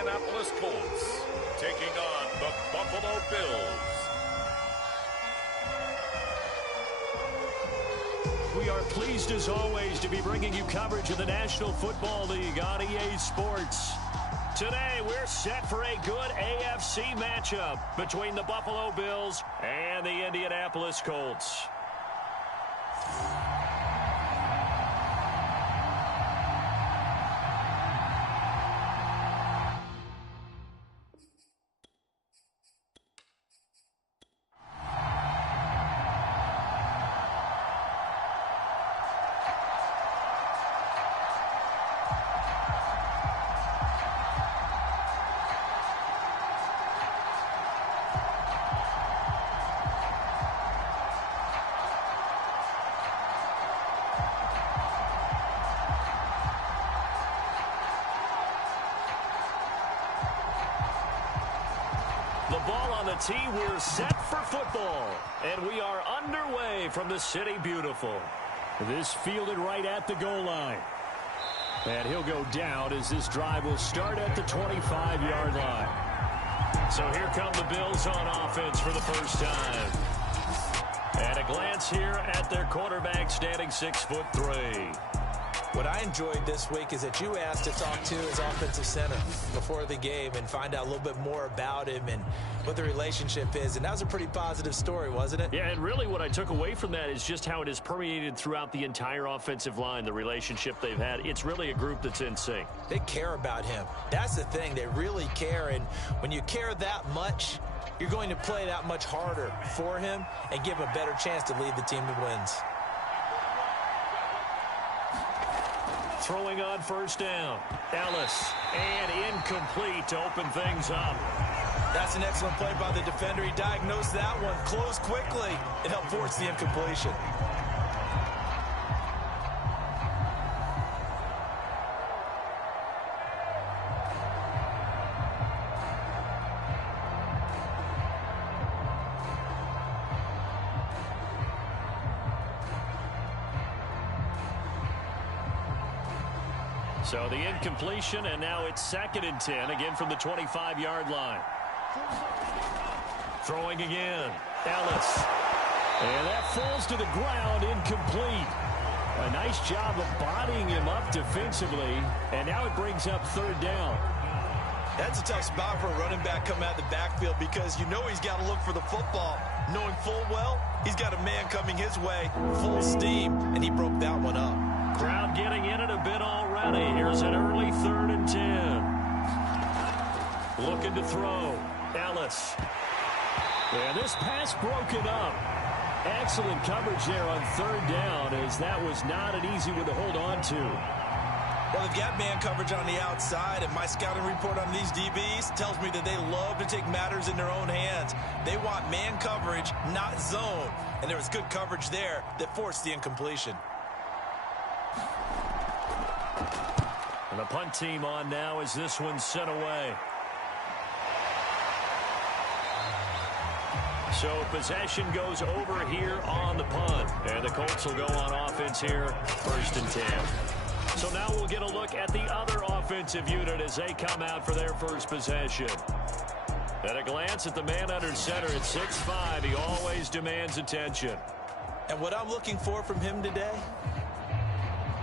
Indianapolis Colts taking on the Buffalo Bills. We are pleased as always to be bringing you coverage of the National Football League on EA Sports. Today we're set for a good AFC matchup between the Buffalo Bills and the Indianapolis Colts. The ball on the tee, we're set for football. And we are underway from the City Beautiful. This fielded right at the goal line. And he'll go down as this drive will start at the 25-yard line. So here come the Bills on offense for the first time. And a glance here at their quarterback standing 6'3". What I enjoyed this week is that you asked to talk to his offensive center before the game and find out a little bit more about him and what the relationship is. And that was a pretty positive story, wasn't it? Yeah, and really what I took away from that is just how it has permeated throughout the entire offensive line, the relationship they've had. It's really a group that's in sync. They care about him. That's the thing. They really care. And when you care that much, you're going to play that much harder for him and give him a better chance to lead the team to wins. Throwing on first down. Ellis. And incomplete to open things up. That's an excellent play by the defender. He diagnosed that one, closed quickly, and helped force the incompletion. So the incompletion, and now it's 2nd and 10, again from the 25-yard line. Throwing again. Ellis. And that falls to the ground, incomplete. A nice job of bodying him up defensively, and now it brings up 3rd down. That's a tough spot for a running back coming out of the backfield because you know he's got to look for the football. Knowing full well, he's got a man coming his way, full steam, and he broke that one up. Crowd getting in it a bit already. Here's an early 3rd and 10. Looking to throw. Ellis. And this pass broken up. Excellent coverage there on 3rd down, as that was not an easy one to hold on to. Well, they've got man coverage on the outside, and my scouting report on these DBs tells me that they love to take matters in their own hands. They want man coverage, not zone. And there was good coverage there that forced the incompletion. And the punt team on now as this one's sent away. So possession goes over here on the punt. And the Colts will go on offense here, 1st and 10. So now we'll get a look at the other offensive unit as they come out for their first possession. At a glance at the man under center at 6'5", he always demands attention. And what I'm looking for from him today,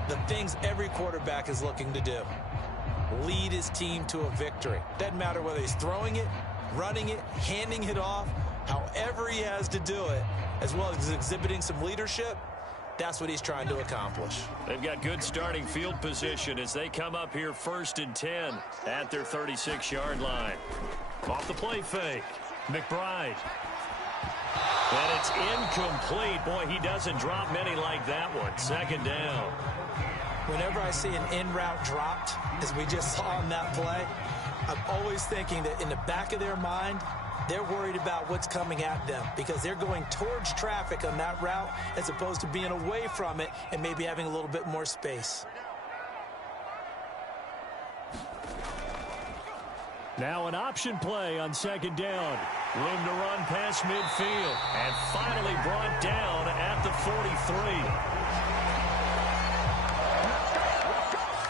the things every quarterback is looking to do. Lead his team to a victory. Doesn't matter whether he's throwing it, running it, handing it off, however he has to do it, as well as exhibiting some leadership, that's what he's trying to accomplish. They've got good starting field position as they come up here 1st and 10 at their 36-yard line. Off the play fake. McBride. And it's incomplete. Boy, he doesn't drop many like that one. 2nd down. Whenever I see an in-route dropped, as we just saw on that play, I'm always thinking that in the back of their mind, they're worried about what's coming at them because they're going towards traffic on that route as opposed to being away from it and maybe having a little bit more space. Now an option play on 2nd down. Room to run past midfield. And finally brought down at the 43.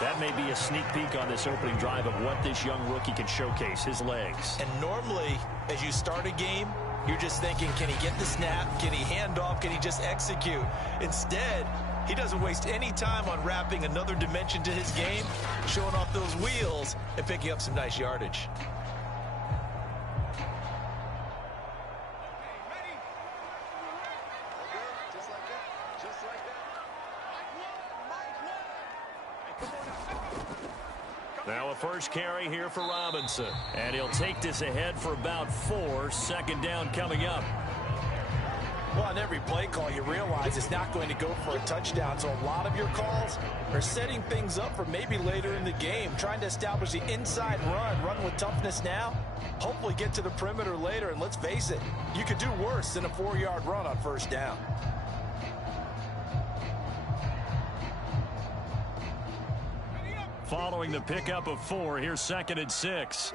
That may be a sneak peek on this opening drive of what this young rookie can showcase, his legs. And normally, as you start a game, you're just thinking, can he get the snap? Can he hand off? Can he just execute? Instead, he doesn't waste any time on wrapping another dimension to his game, showing off those wheels, and picking up some nice yardage. Now a first carry here for Robinson. And he'll take this ahead for about 4. Second down coming up. Well, on every play call, you realize it's not going to go for a touchdown. So a lot of your calls are setting things up for maybe later in the game, trying to establish the inside run with toughness now, hopefully get to the perimeter later. And let's face it, you could do worse than a 4-yard run on first down. Following the pickup of 4, here's 2nd and 6.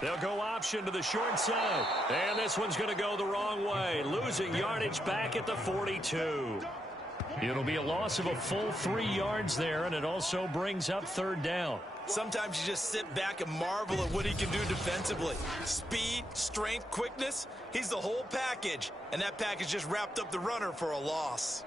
They'll go option to the short side. And this one's going to go the wrong way. Losing yardage back at the 42. It'll be a loss of a full 3 yards there, and it also brings up 3rd down. Sometimes you just sit back and marvel at what he can do defensively. Speed, strength, quickness, he's the whole package. And that package just wrapped up the runner for a loss.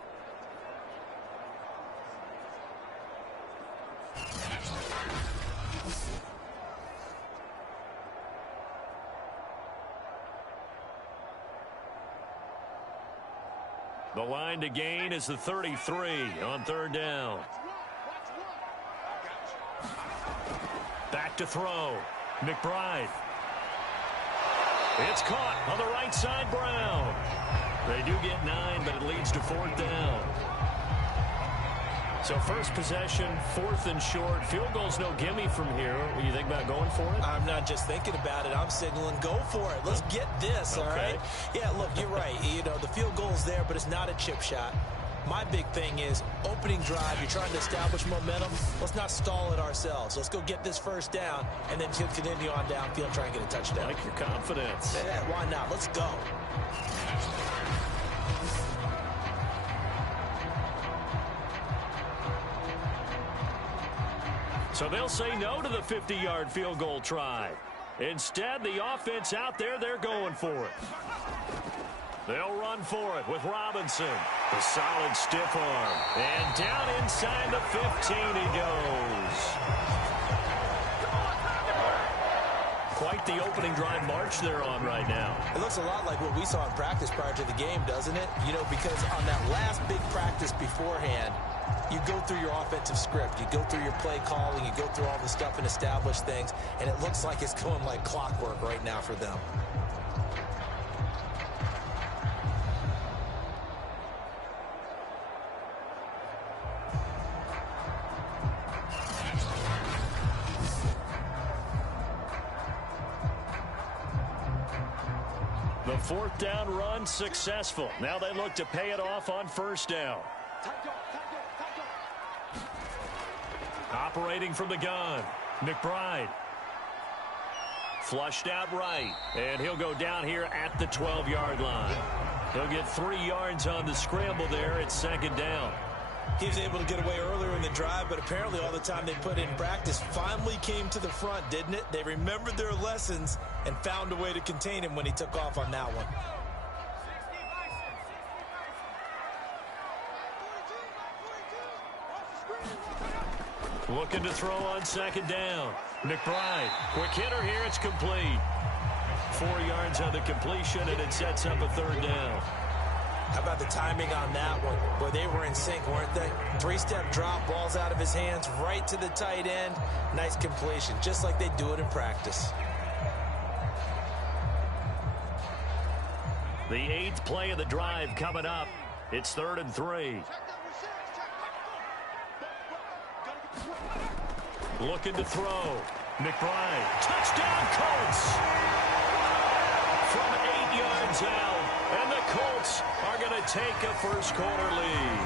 The line to gain is the 33 on 3rd down. Back to throw. McBride. It's caught on the right side, Brown. They do get 9, but it leads to 4th down. So first possession, 4th and short. Field goal's no gimme from here. What do you think about going for it? I'm not just thinking about it. I'm signaling go for it. Let's get this, all right? Yeah, look, you're right. You know, the field goal's there, but it's not a chip shot. My big thing is opening drive. You're trying to establish momentum. Let's not stall it ourselves. Let's go get this first down and then continue on downfield, try and get a touchdown. I like your confidence. Yeah, why not? Let's go. So they'll say no to the 50-yard field goal try. Instead, the offense out there, they're going for it. They'll run for it with Robinson. The solid stiff arm. And down inside the 15 he goes. Quite the opening drive march they're on right now. It looks a lot like what we saw in practice prior to the game, doesn't it? You know, because on that last big practice beforehand, you go through your offensive script. You go through your play calling. You go through all the stuff and establish things. And it looks like it's going like clockwork right now for them. The 4th down run successful. Now they look to pay it off on 1st down. Operating from the gun, McBride. Flushed out right, and he'll go down here at the 12-yard line. He'll get 3 yards on the scramble there at 2nd down. He was able to get away earlier in the drive, but apparently all the time they put in practice finally came to the front, didn't it? They remembered their lessons and found a way to contain him when he took off on that one. Looking to throw on 2nd down. McBride, quick hitter here, it's complete. 4 yards on the completion, and it sets up a 3rd down. How about the timing on that one? Boy, they were in sync, weren't they? 3-step drop, balls out of his hands, right to the tight end. Nice completion, just like they do it in practice. The 8th play of the drive coming up. It's 3rd and 3. Looking to throw. McBride. Touchdown, Colts! From 8 yards out. And the Colts are going to take a first-quarter lead.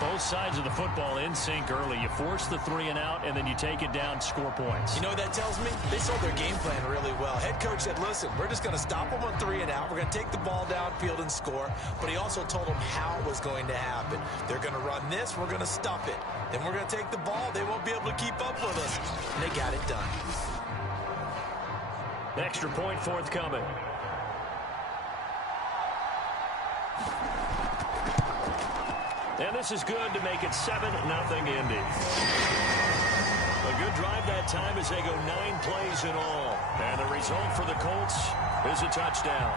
Both sides of the football in sync early. You force the 3 and out, and then you take it down, score points. You know what that tells me? They sold their game plan really well. Head coach said, listen, we're just going to stop them on 3 and out. We're going to take the ball downfield and score. But he also told them how it was going to happen. They're going to run this. We're going to stuff it. Then we're going to take the ball. They won't be able to keep up with us. And they got it done. Extra point forthcoming. And this is good to make it 7-0 Indy. A good drive that time as they go 9 plays in all. And the result for the Colts is a touchdown.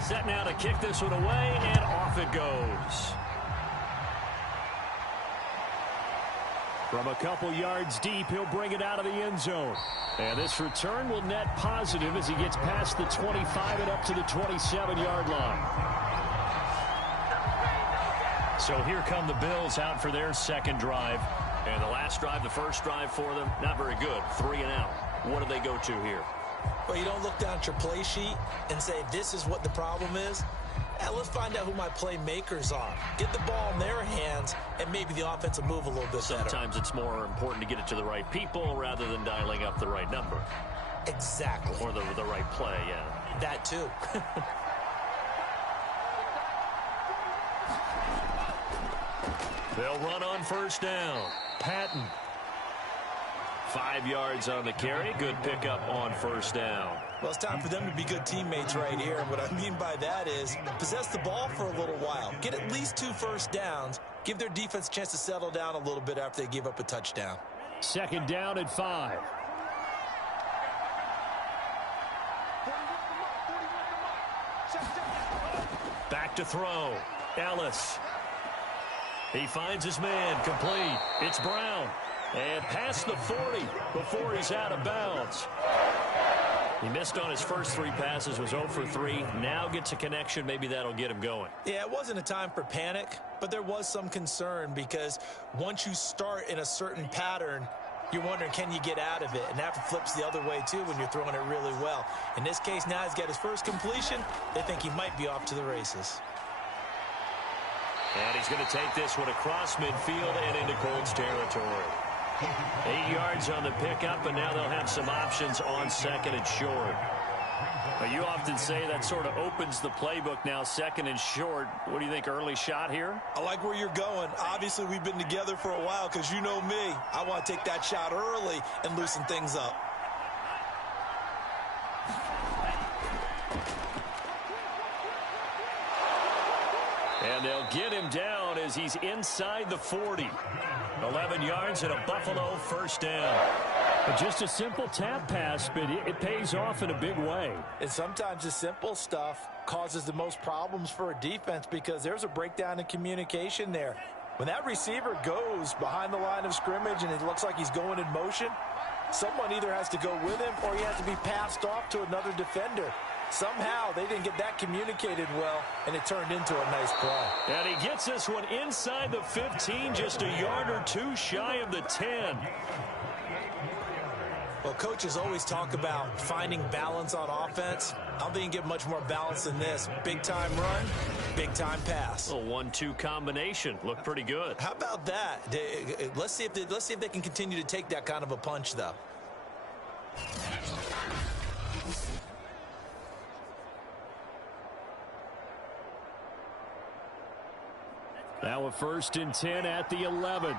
Set now to kick this one away, and off it goes. From a couple yards deep, he'll bring it out of the end zone. And this return will net positive as he gets past the 25 and up to the 27-yard line. So here come the Bills out for their second drive. And the last drive, the first drive for them, not very good. 3 and out. What do they go to here? Well, you don't look down at your play sheet and say, this is what the problem is. Let's find out who my playmakers are. Get the ball in their hands, and maybe the offense will move a little bit better. Sometimes it's more important to get it to the right people rather than dialing up the right number. Exactly. Or the right play, yeah. That too. They'll run on first down. Patton. 5 yards on the carry. Good pickup on first down. Well, it's time for them to be good teammates right here. And what I mean by that is possess the ball for a little while. Get at least 2 first downs. Give their defense a chance to settle down a little bit after they give up a touchdown. Second down at 5. Back to throw. Ellis. He finds his man. Complete. It's Brown. And past the 40 before he's out of bounds. He missed on his first 3 passes, was 0 for 3. Now gets a connection. Maybe that'll get him going. Yeah, it wasn't a time for panic, but there was some concern because once you start in a certain pattern, you're wondering, can you get out of it? And that flips the other way, too, when you're throwing it really well. In this case, now he's got his first completion. They think he might be off to the races. And he's going to take this one across midfield and into Colts territory. 8 yards on the pickup, and now they'll have some options on second and short. Now, you often say that sort of opens the playbook now, second and short. What do you think, early shot here? I like where you're going. Obviously, we've been together for a while because you know me. I want to take that shot early and loosen things up. And they'll get him down as he's inside the 40. 11 yards and a Buffalo first down. Just a simple tap pass, but it pays off in a big way. And sometimes the simple stuff causes the most problems for a defense because there's a breakdown in communication there. When that receiver goes behind the line of scrimmage and it looks like he's going in motion, someone either has to go with him or he has to be passed off to another defender. Somehow they didn't get that communicated well, and it turned into a nice play. And he gets this one inside the 15, just a yard or 2 shy of the 10. Well, coaches always talk about finding balance on offense. I don't think you can get much more balance than this. Big-time run, big-time pass. A 1-2 combination. Looked pretty good. How about that? Let's see if they can continue to take that kind of a punch, though. Now a 1st and 10 at the 11.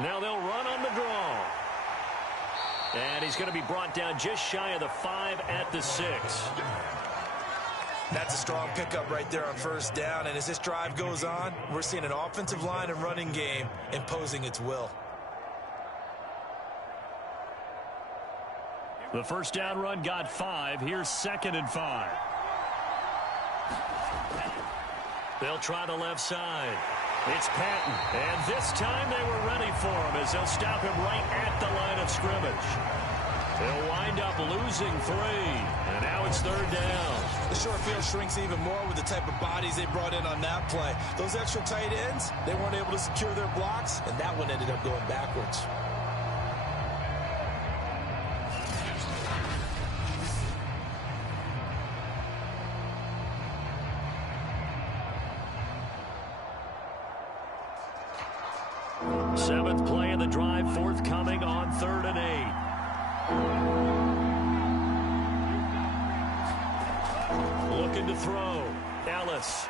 Now they'll run on the draw. And he's going to be brought down just shy of the 5 at the 6. That's a strong pickup right there on first down. And as this drive goes on, we're seeing an offensive line and running game imposing its will. The first down run got 5. Here's 2nd and 5. They'll try the left side. It's Patton. And this time they were ready for him as they'll stop him right at the line of scrimmage. They'll wind up losing 3. And now it's 3rd down. The short field shrinks even more with the type of bodies they brought in on that play. Those extra tight ends, they weren't able to secure their blocks, and that one ended up going backwards. Seventh play of the drive, forthcoming on 3rd and 8. Looking to throw. Ellis.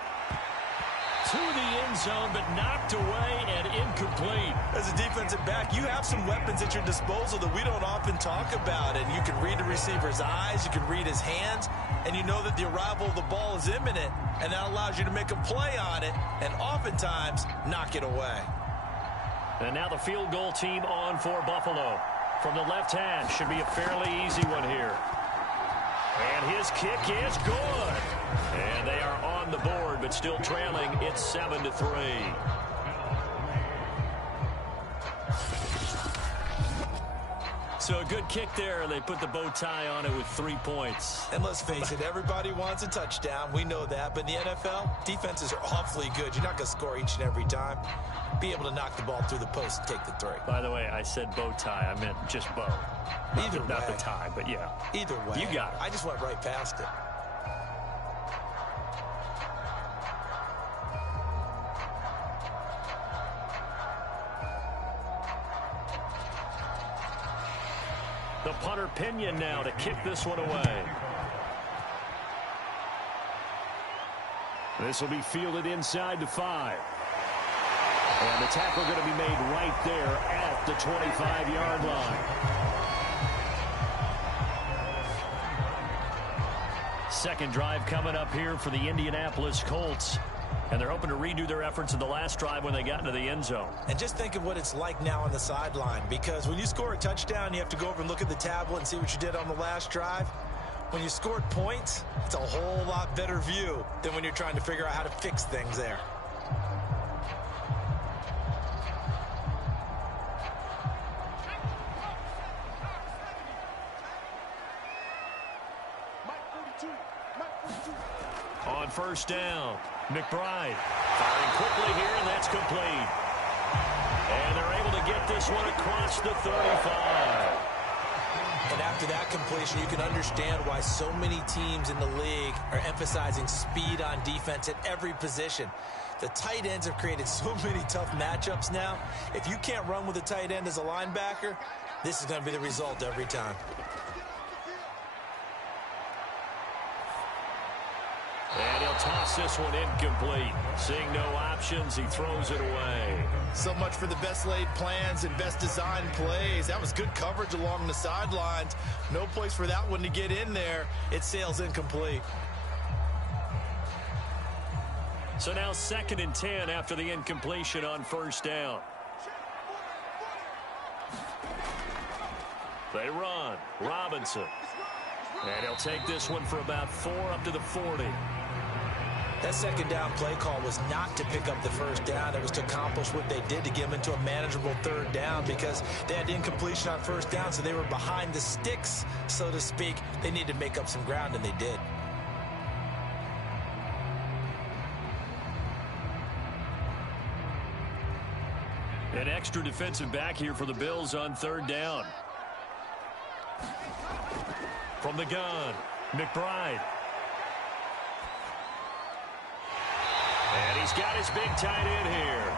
To the end zone, but knocked away and incomplete. As a defensive back, you have some weapons at your disposal that we don't often talk about. And you can read the receiver's eyes, you can read his hands, and you know that the arrival of the ball is imminent, and that allows you to make a play on it and oftentimes knock it away. And now the field goal team on for Buffalo. From the left hand, should be a fairly easy one here. And his kick is good. And they are on the board, but still trailing. It's 7-3. So a good kick there. They put the bow tie on it with 3 points. And let's face it, everybody wants a touchdown. We know that. But in the NFL, defenses are awfully good. You're not going to score each and every time. Be able to knock the ball through the post and take the 3. By the way, I said bow tie. I meant just bow. Either way. Not the tie, but yeah. Either way. You got it. I just went right past it. The punter Pinion now to kick this one away. This will be fielded inside the 5. And the tackle going to be made right there at the 25-yard line. Second drive coming up here for the Indianapolis Colts. And they're hoping to redo their efforts in the last drive when they got into the end zone. And just think of what it's like now on the sideline. Because when you score a touchdown, you have to go over and look at the tablet and see what you did on the last drive. When you scored points, it's a whole lot better view than when you're trying to figure out how to fix things there. On first down, McBride firing quickly here, and that's complete. And they're able to get this one across the 35. And after that completion, you can understand why so many teams in the league are emphasizing speed on defense at every position. The tight ends have created so many tough matchups now. If you can't run with a tight end as a linebacker, this is going to be the result every time. And he'll toss this one incomplete. Seeing no options, he throws it away. So much for the best laid plans and best designed plays. That was good coverage along the sidelines. No place for that one to get in there. It sails incomplete. So now 2nd and 10 after the incompletion on first down. They run. Robinson. And he'll take this one for about 4 up to the 40. That second down play call was not to pick up the first down. It was to accomplish what they did to get them into a manageable 3rd down because they had incompletion on first down, so they were behind the sticks, so to speak. They needed to make up some ground, and they did. An extra defensive back here for the Bills on 3rd down. From the gun, McBride. And he's got his big tight end here.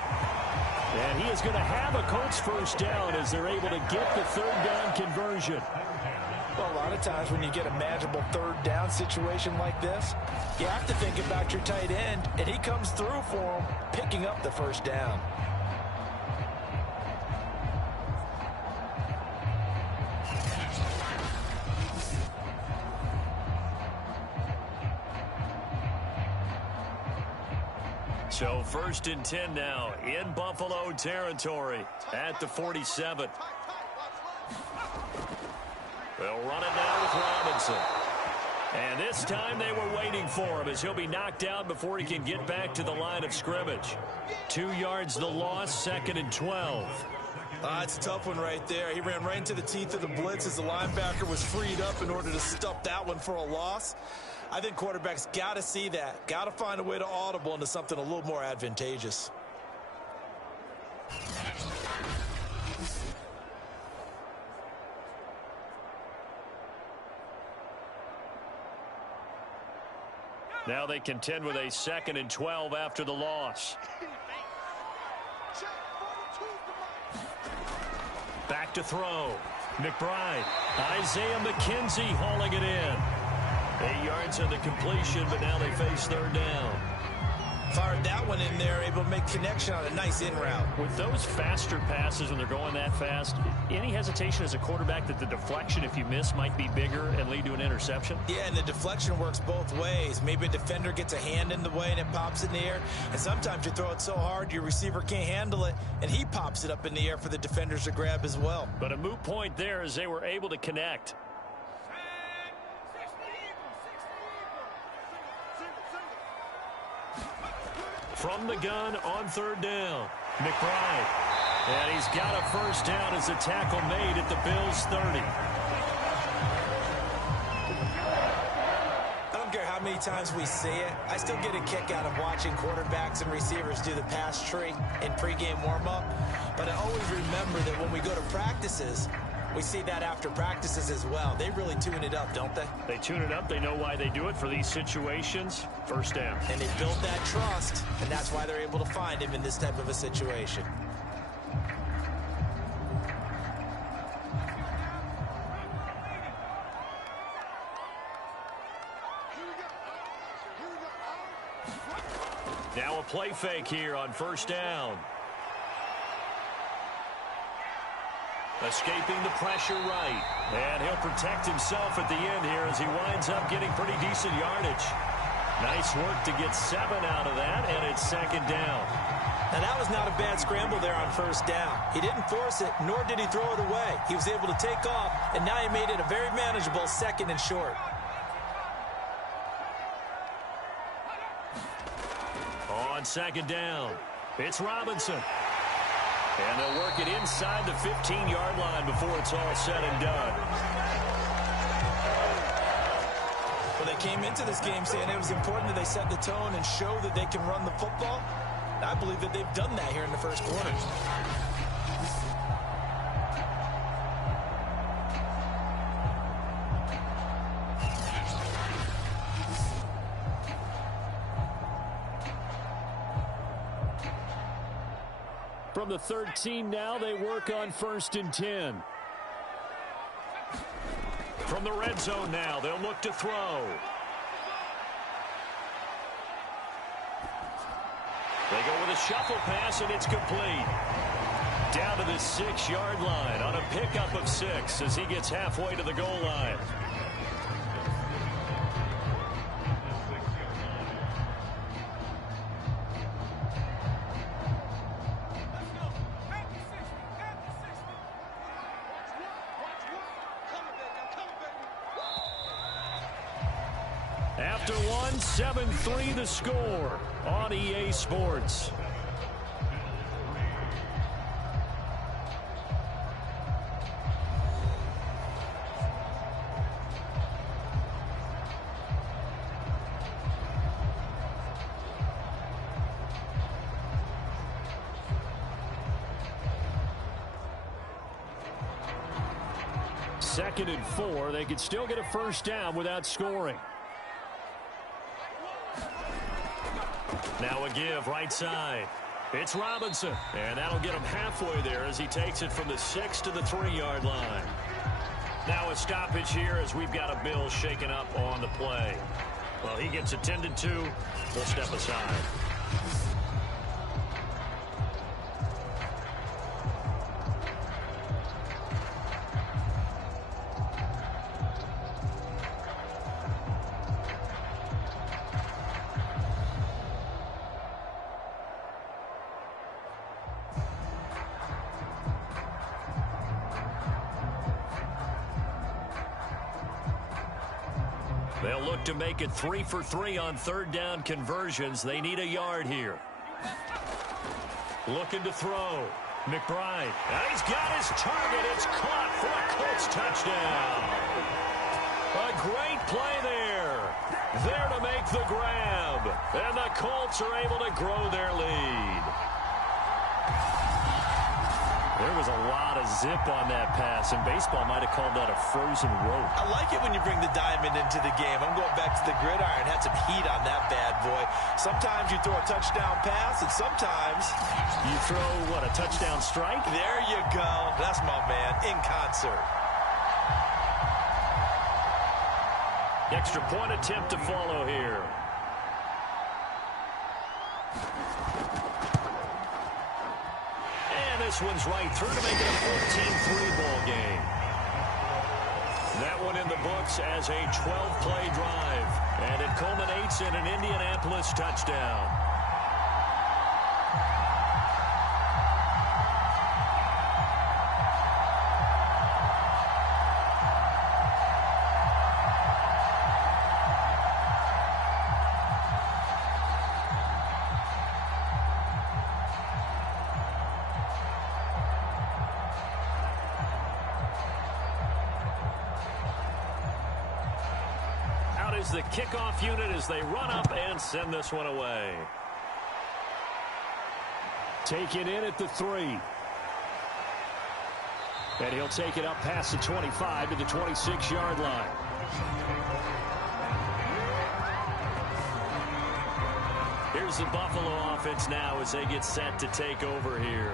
And he is going to have a Colts first down as they're able to get the 3rd down conversion. Well, a lot of times when you get a manageable 3rd down situation like this, you have to think about your tight end, and he comes through for him, picking up the first down. So 1st and 10 now in Buffalo territory at the 47. They'll run it now with Robinson. And this time they were waiting for him as he'll be knocked down before he can get back to the line of scrimmage. 2 yards the loss, 2nd and 12. It's a tough one right there. He ran right into the teeth of the blitz as the linebacker was freed up in order to stop that one for a loss. I think quarterbacks got to see that, got to find a way to audible into something a little more advantageous. Now they contend with a 2nd and 12 after the loss. Back to throw. McBride. Isaiah McKenzie hauling it in. 8 yards on the completion, but now they face 3rd down. Fired that one in there, able to make connection on a nice in route. With those faster passes when they're going that fast, any hesitation as a quarterback that the deflection, if you miss, might be bigger and lead to an interception? Yeah, and the deflection works both ways. Maybe a defender gets a hand in the way and it pops in the air. And sometimes you throw it so hard your receiver can't handle it, and he pops it up in the air for the defenders to grab as well. But a moot point there as they were able to connect. From the gun on 3rd down, McBride. And he's got a 1st down as a tackle made at the Bills' 30. I don't care how many times we see it. I still get a kick out of watching quarterbacks and receivers do the pass tree in pregame warm-up. But I always remember that when we go to practices, we see that after practices as well. They really tune it up, don't they? They tune it up. They know why they do it for these situations. 1st down. And they build that trust, and that's why they're able to find him in this type of a situation. Now a play fake here on 1st down. Escaping the pressure right. And he'll protect himself at the end here as he winds up getting pretty decent yardage. Nice work to get 7 out of that, and it's 2nd down. Now, that was not a bad scramble there on 1st down. He didn't force it, nor did he throw it away. He was able to take off, and now he made it a very manageable 2nd and short. On 2nd down, it's Robinson. And they'll work it inside the 15-yard line before it's all said and done. Well, they came into this game saying it was important that they set the tone and show that they can run the football. I believe that they've done that here in the 1st quarter. From the 13 now, they work on 1st and 10. From the red zone now, they'll look to throw. They go with a shuffle pass, and it's complete. Down to the 6-yard line on a pickup of 6 as he gets halfway to the goal line. After one, 7-3 the score on EA Sports. Second and 4, they could still get a 1st down without scoring. Now a give right side. It's Robinson, and that'll get him halfway there as he takes it from the 6 to the 3-yard line. Now a stoppage here as we've got a Bill shaken up on the play. Well, he gets attended to. We'll step aside. They'll look to make it 3 for 3 on third down conversions. They need a yard here. Looking to throw. McBride. And he's got his target. It's caught for a Colts touchdown. A great play there. There to make the grab. And the Colts are able to grow their lead. There was a lot of zip on that pass, and baseball might have called that a frozen rope. I like it when you bring the diamond into the game. I'm going back to the gridiron. Had some heat on that bad boy. Sometimes you throw a touchdown pass, and sometimes you throw, what, a touchdown strike? There you go. That's my man, in concert. Extra point attempt to follow here. This one's right through to make it a 14-3 ball game. That one in the books as a 12-play drive. And it culminates in an Indianapolis touchdown. The kickoff unit as they run up and send this one away. Taken in at the 3. And he'll take it up past the 25 to the 26-yard line. Here's the Buffalo offense now as they get set to take over here.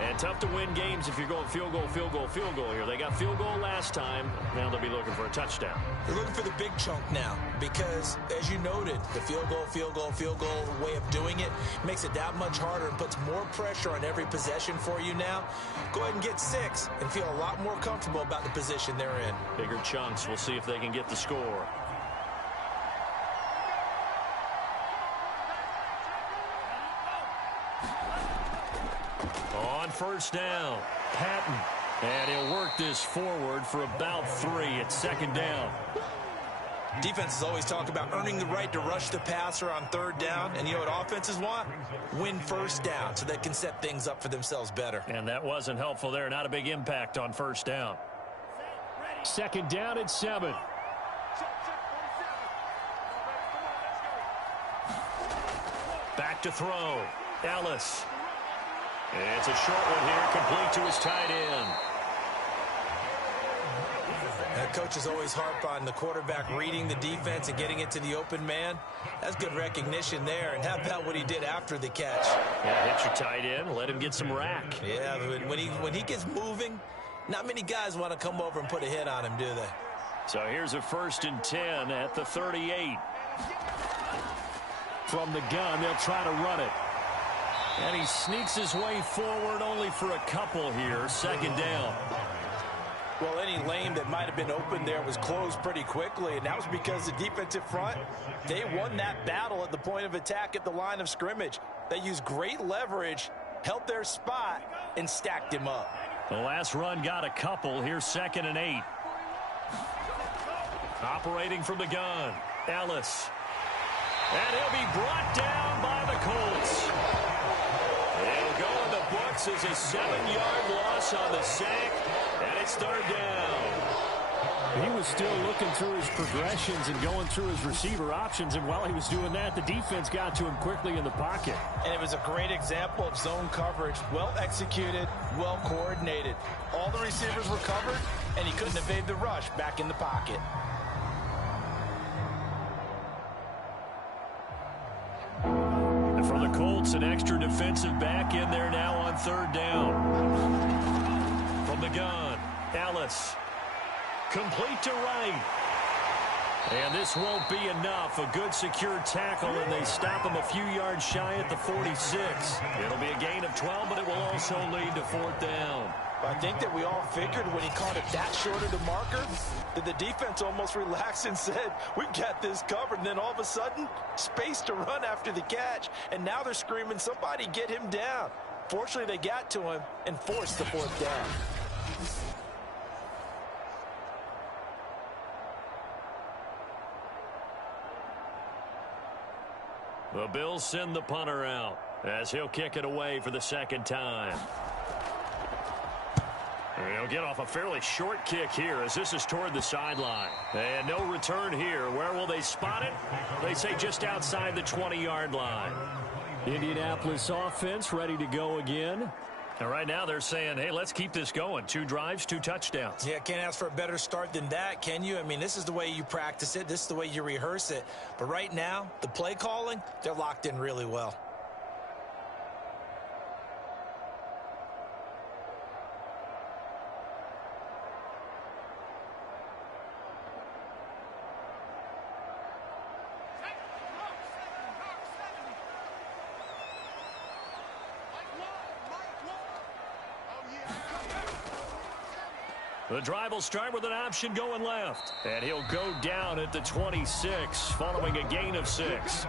And tough to win games if you're going field goal, field goal, field goal here. They got field goal last time. Now they'll be looking for a touchdown. They're looking for the big chunk now because, as you noted, the field goal way of doing it makes it that much harder and puts more pressure on every possession for you now. Go ahead and get 6 and feel a lot more comfortable about the position they're in. Bigger chunks. We'll see if they can get the score. On first down, Patton. And he'll work this forward for about 3 at second down. Defenses always talk about earning the right to rush the passer on third down. And you know what offenses want? Win first down so they can set things up for themselves better. And that wasn't helpful there. Not a big impact on first down. Second down at 7. Back to throw. Ellis. It's a short one here, complete to his tight end. Coaches always harp on the quarterback reading the defense and getting it to the open man. That's good recognition there. And how about what he did after the catch? Yeah, hit your tight end, let him get some rack. Yeah, when he gets moving, not many guys want to come over and put a hit on him, do they? So here's a 1st and 10 at the 38. From the gun, they'll try to run it. And he sneaks his way forward only for a couple here. Second down. Well, any lane that might have been open there was closed pretty quickly, and that was because the defensive front, they won that battle at the point of attack at the line of scrimmage. They used great leverage, held their spot, and stacked him up. The last run got a couple. Here's 2nd and 8. Operating from the gun, Ellis. And he'll be brought down by the Colts. It'll go in the books as a 7-yard loss on the sack, and it's third down. He was still looking through his progressions and going through his receiver options, and while he was doing that, the defense got to him quickly in the pocket. And it was a great example of zone coverage, well executed, well coordinated. All the receivers were covered, and he couldn't evade the rush back in the pocket. For the Colts, an extra defensive back in there now on third down. From the gun, Ellis. Complete to right. And this won't be enough. A good secure tackle, and they stop him a few yards shy at the 46. It'll be a gain of 12, but it will also lead to 4th down. I think that we all figured when he caught it that short of the marker that the defense almost relaxed and said, we've got this covered. And then all of a sudden, space to run after the catch. And now they're screaming, somebody get him down. Fortunately, they got to him and forced the 4th down. The Bills send the punter out as he'll kick it away for the second time. He'll get off a fairly short kick here as this is toward the sideline. And no return here. Where will they spot it? They say just outside the 20-yard line. Indianapolis offense ready to go again. And right now they're saying, hey, let's keep this going. 2 drives, 2 touchdowns. Yeah, can't ask for a better start than that, can you? I mean, this is the way you practice it. This is the way you rehearse it. But right now, the play calling, they're locked in really well. The drive will start with an option going left. And he'll go down at the 26 following a gain of 6.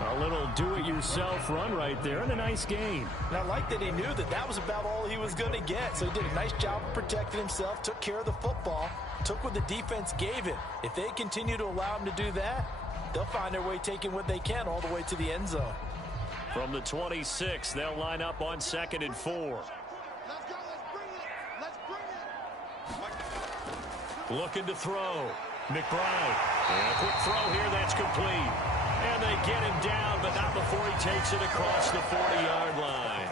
A little do-it-yourself run right there and a nice gain. And I like that he knew that that was about all he was going to get. So he did a nice job of protecting himself, took care of the football, took what the defense gave him. If they continue to allow him to do that, they'll find their way taking what they can all the way to the end zone. From the 26, they'll line up on 2nd and 4. Looking to throw. McBride. And a quick throw here. That's complete. And they get him down, but not before he takes it across the 40-yard line.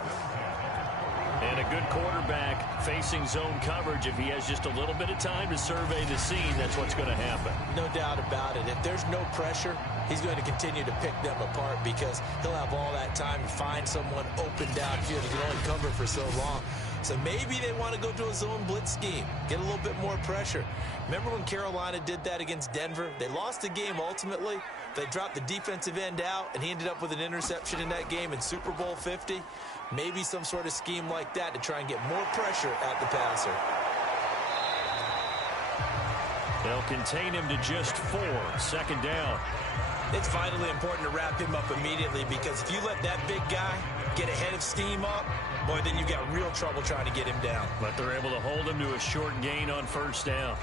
And a good quarterback facing zone coverage. If he has just a little bit of time to survey the scene, that's what's going to happen. No doubt about it. If there's no pressure, he's going to continue to pick them apart because he'll have all that time to find someone open downfield. He can only cover for so long. So maybe they want to go to a zone blitz scheme, get a little bit more pressure. Remember when Carolina did that against Denver? They lost the game ultimately. They dropped the defensive end out, and he ended up with an interception in that game in Super Bowl 50. Maybe some sort of scheme like that to try and get more pressure at the passer. They'll contain him to just 4. 2nd down. It's vitally important to wrap him up immediately because if you let that big guy get a head of steam up, boy, then you've got real trouble trying to get him down. But they're able to hold him to a short gain on 1st down.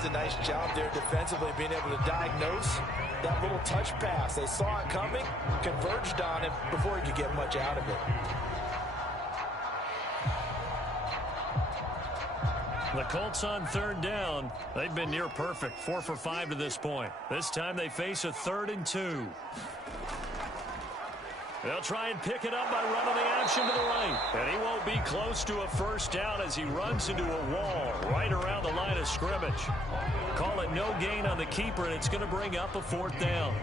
Does a nice job there defensively being able to diagnose that little touch pass. They saw it coming, converged on him before he could get much out of it. The Colts on 3rd down. They've been near perfect. 4 for 5 to this point. This time they face a 3rd and 2. They'll try and pick it up by running the option to the right. And he won't be close to a 1st down as he runs into a wall right around the line of scrimmage. Call it no gain on the keeper, and it's going to bring up a 4th down.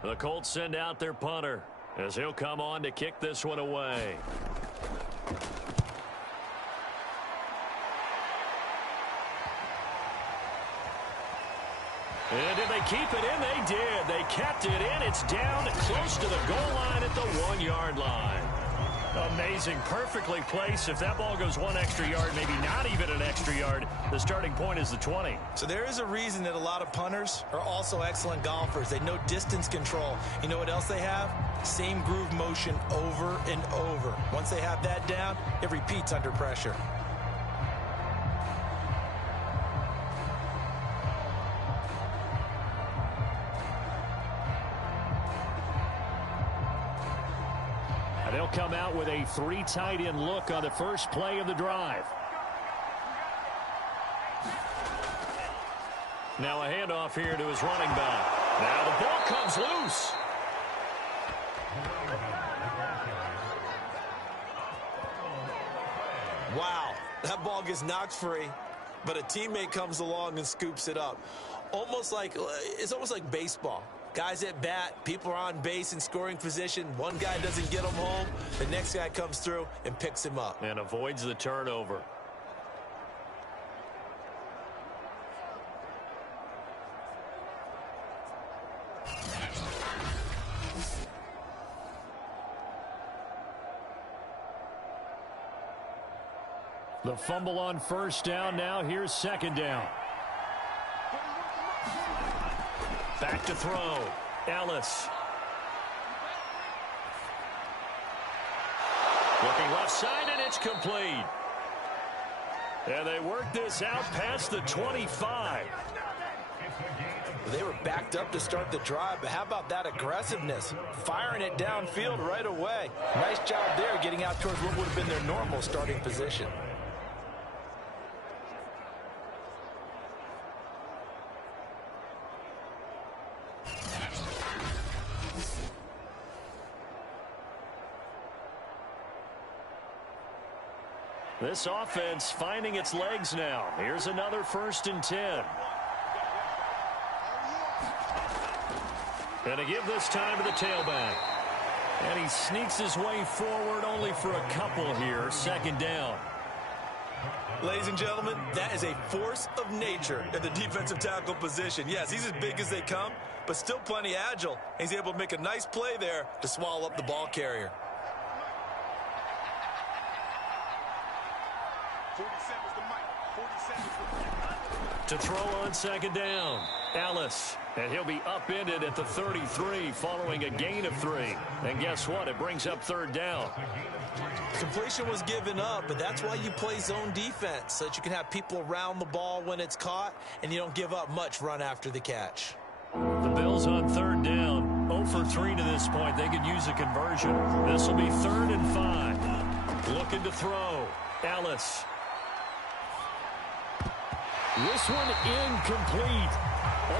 The Colts send out their punter as he'll come on to kick this one away. And did they keep it in? They did. They kept it in. It's down close to the goal line at the 1-yard line. Amazing. Perfectly placed. If that ball goes 1 extra yard, maybe not even an extra yard, the starting point is the 20. So there is a reason that a lot of punters are also excellent golfers. They know distance control. You know what else they have? Same groove motion over and over. Once they have that down, it repeats under pressure. They'll come out with a 3 tight end look on the first play of the drive. Now a handoff here to his running back. Now the ball comes loose. Wow, that ball gets knocked free, but a teammate comes along and scoops it up. It's almost like baseball. Guys at bat, people are on base in scoring position. One guy doesn't get him home. The next guy comes through and picks him up. And avoids the turnover. The fumble on first down. Now here's second down. Back to throw. Ellis. Looking left side, and it's complete. And they work this out past the 25. They were backed up to start the drive, but how about that aggressiveness? Firing it downfield right away. Nice job there getting out towards what would have been their normal starting position. This offense finding its legs now. Here's another 1st and 10. And to give this time to the tailback. And he sneaks his way forward only for a couple here. Second down. Ladies and gentlemen, that is a force of nature at the defensive tackle position. Yes, he's as big as they come, but still plenty agile. He's able to make a nice play there to swallow up the ball carrier. To throw on second down, Ellis. And he'll be upended at the 33 following a gain of 3. And guess what? It brings up third down. Completion was given up, but that's why you play zone defense, so that you can have people around the ball when it's caught, and you don't give up much run after the catch. The Bills on third down. 0 for 3 to this point. They could use a conversion. This will be 3rd and 5. Looking to throw. Ellis. This one incomplete.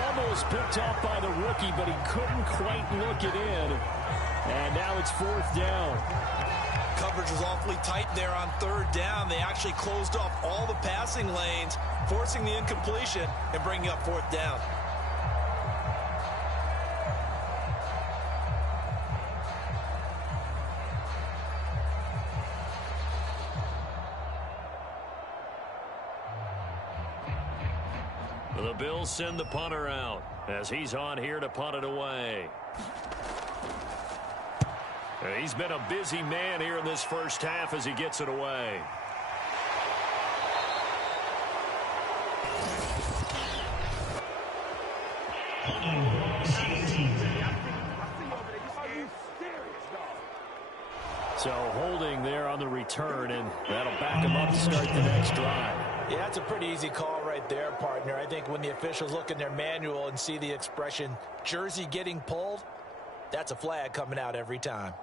Almost picked off by the rookie, but he couldn't quite look it in. And now it's 4th down. Coverage was awfully tight there on third down. They actually closed off all the passing lanes, forcing the incompletion and bringing up 4th down. The Bills send the punter out as he's on here to punt it away. And he's been a busy man here in this first half as he gets it away. So holding there on the return, and that'll back him up to start the next drive. Yeah, that's a pretty easy call right there, partner. I think when the officials look in their manual and see the expression jersey getting pulled, that's a flag coming out every time.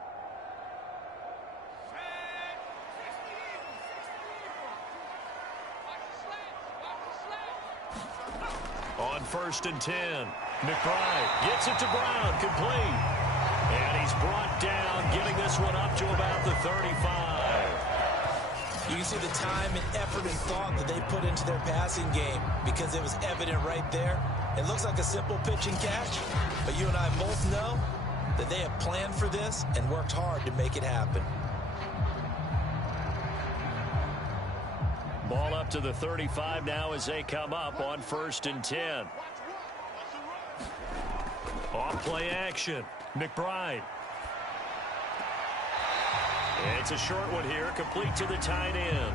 On 1st and 10, McBride gets it to Brown, complete. And he's brought down, getting this one up to about the 35. You can see the time and effort and thought that they put into their passing game because it was evident right there. It looks like a simple pitch and catch, but you and I both know that they have planned for this and worked hard to make it happen. Ball up to the 35 now as they come up on 1st and 10. Off play action. McBride. It's a short one here, complete to the tight end.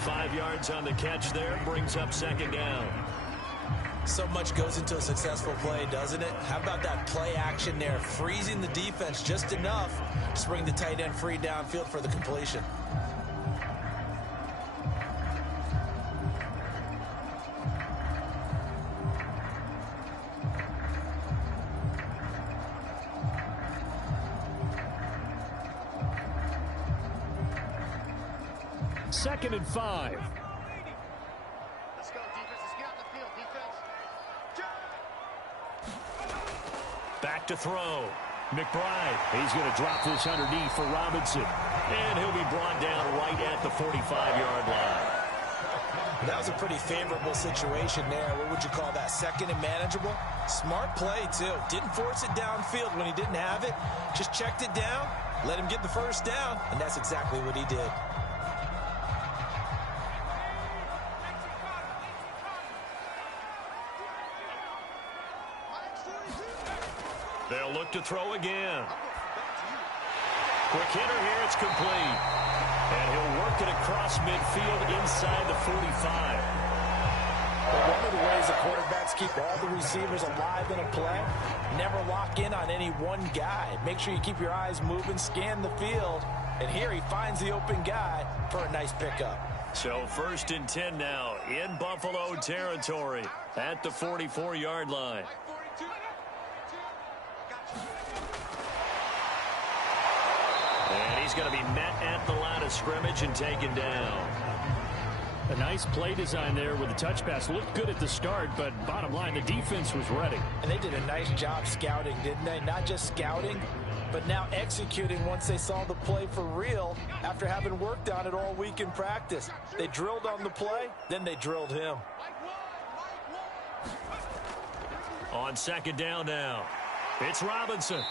5 yards on the catch there, brings up second down. So much goes into a successful play, doesn't it? How about that play action there, freezing the defense just enough to bring the tight end free downfield for the completion. Second and 5. Let's go, defense. Let's get out the field, defense. Back to throw. McBride, he's going to drop this underneath for Robinson. And he'll be brought down right at the 45-yard line. That was a pretty favorable situation there. What would you call that? Second and manageable? Smart play, too. Didn't force it downfield when he didn't have it. Just checked it down, let him get the first down, and that's exactly what he did. They'll look to throw again. Quick hitter here, it's complete. And he'll work it across midfield inside the 45. But one of the ways the quarterbacks keep all the receivers alive in a play, never lock in on any one guy. Make sure you keep your eyes moving, scan the field. And here he finds the open guy for a nice pickup. So 1st and 10 now in Buffalo territory at the 44-yard line. And he's going to be met at the line of scrimmage and taken down. A nice play design there with the touch pass. Looked good at the start, but bottom line, the defense was ready. And they did a nice job scouting, didn't they? Not just scouting, but now executing once they saw the play for real after having worked on it all week in practice. They drilled on the play, then they drilled him. On 2nd down now, it's Robinson.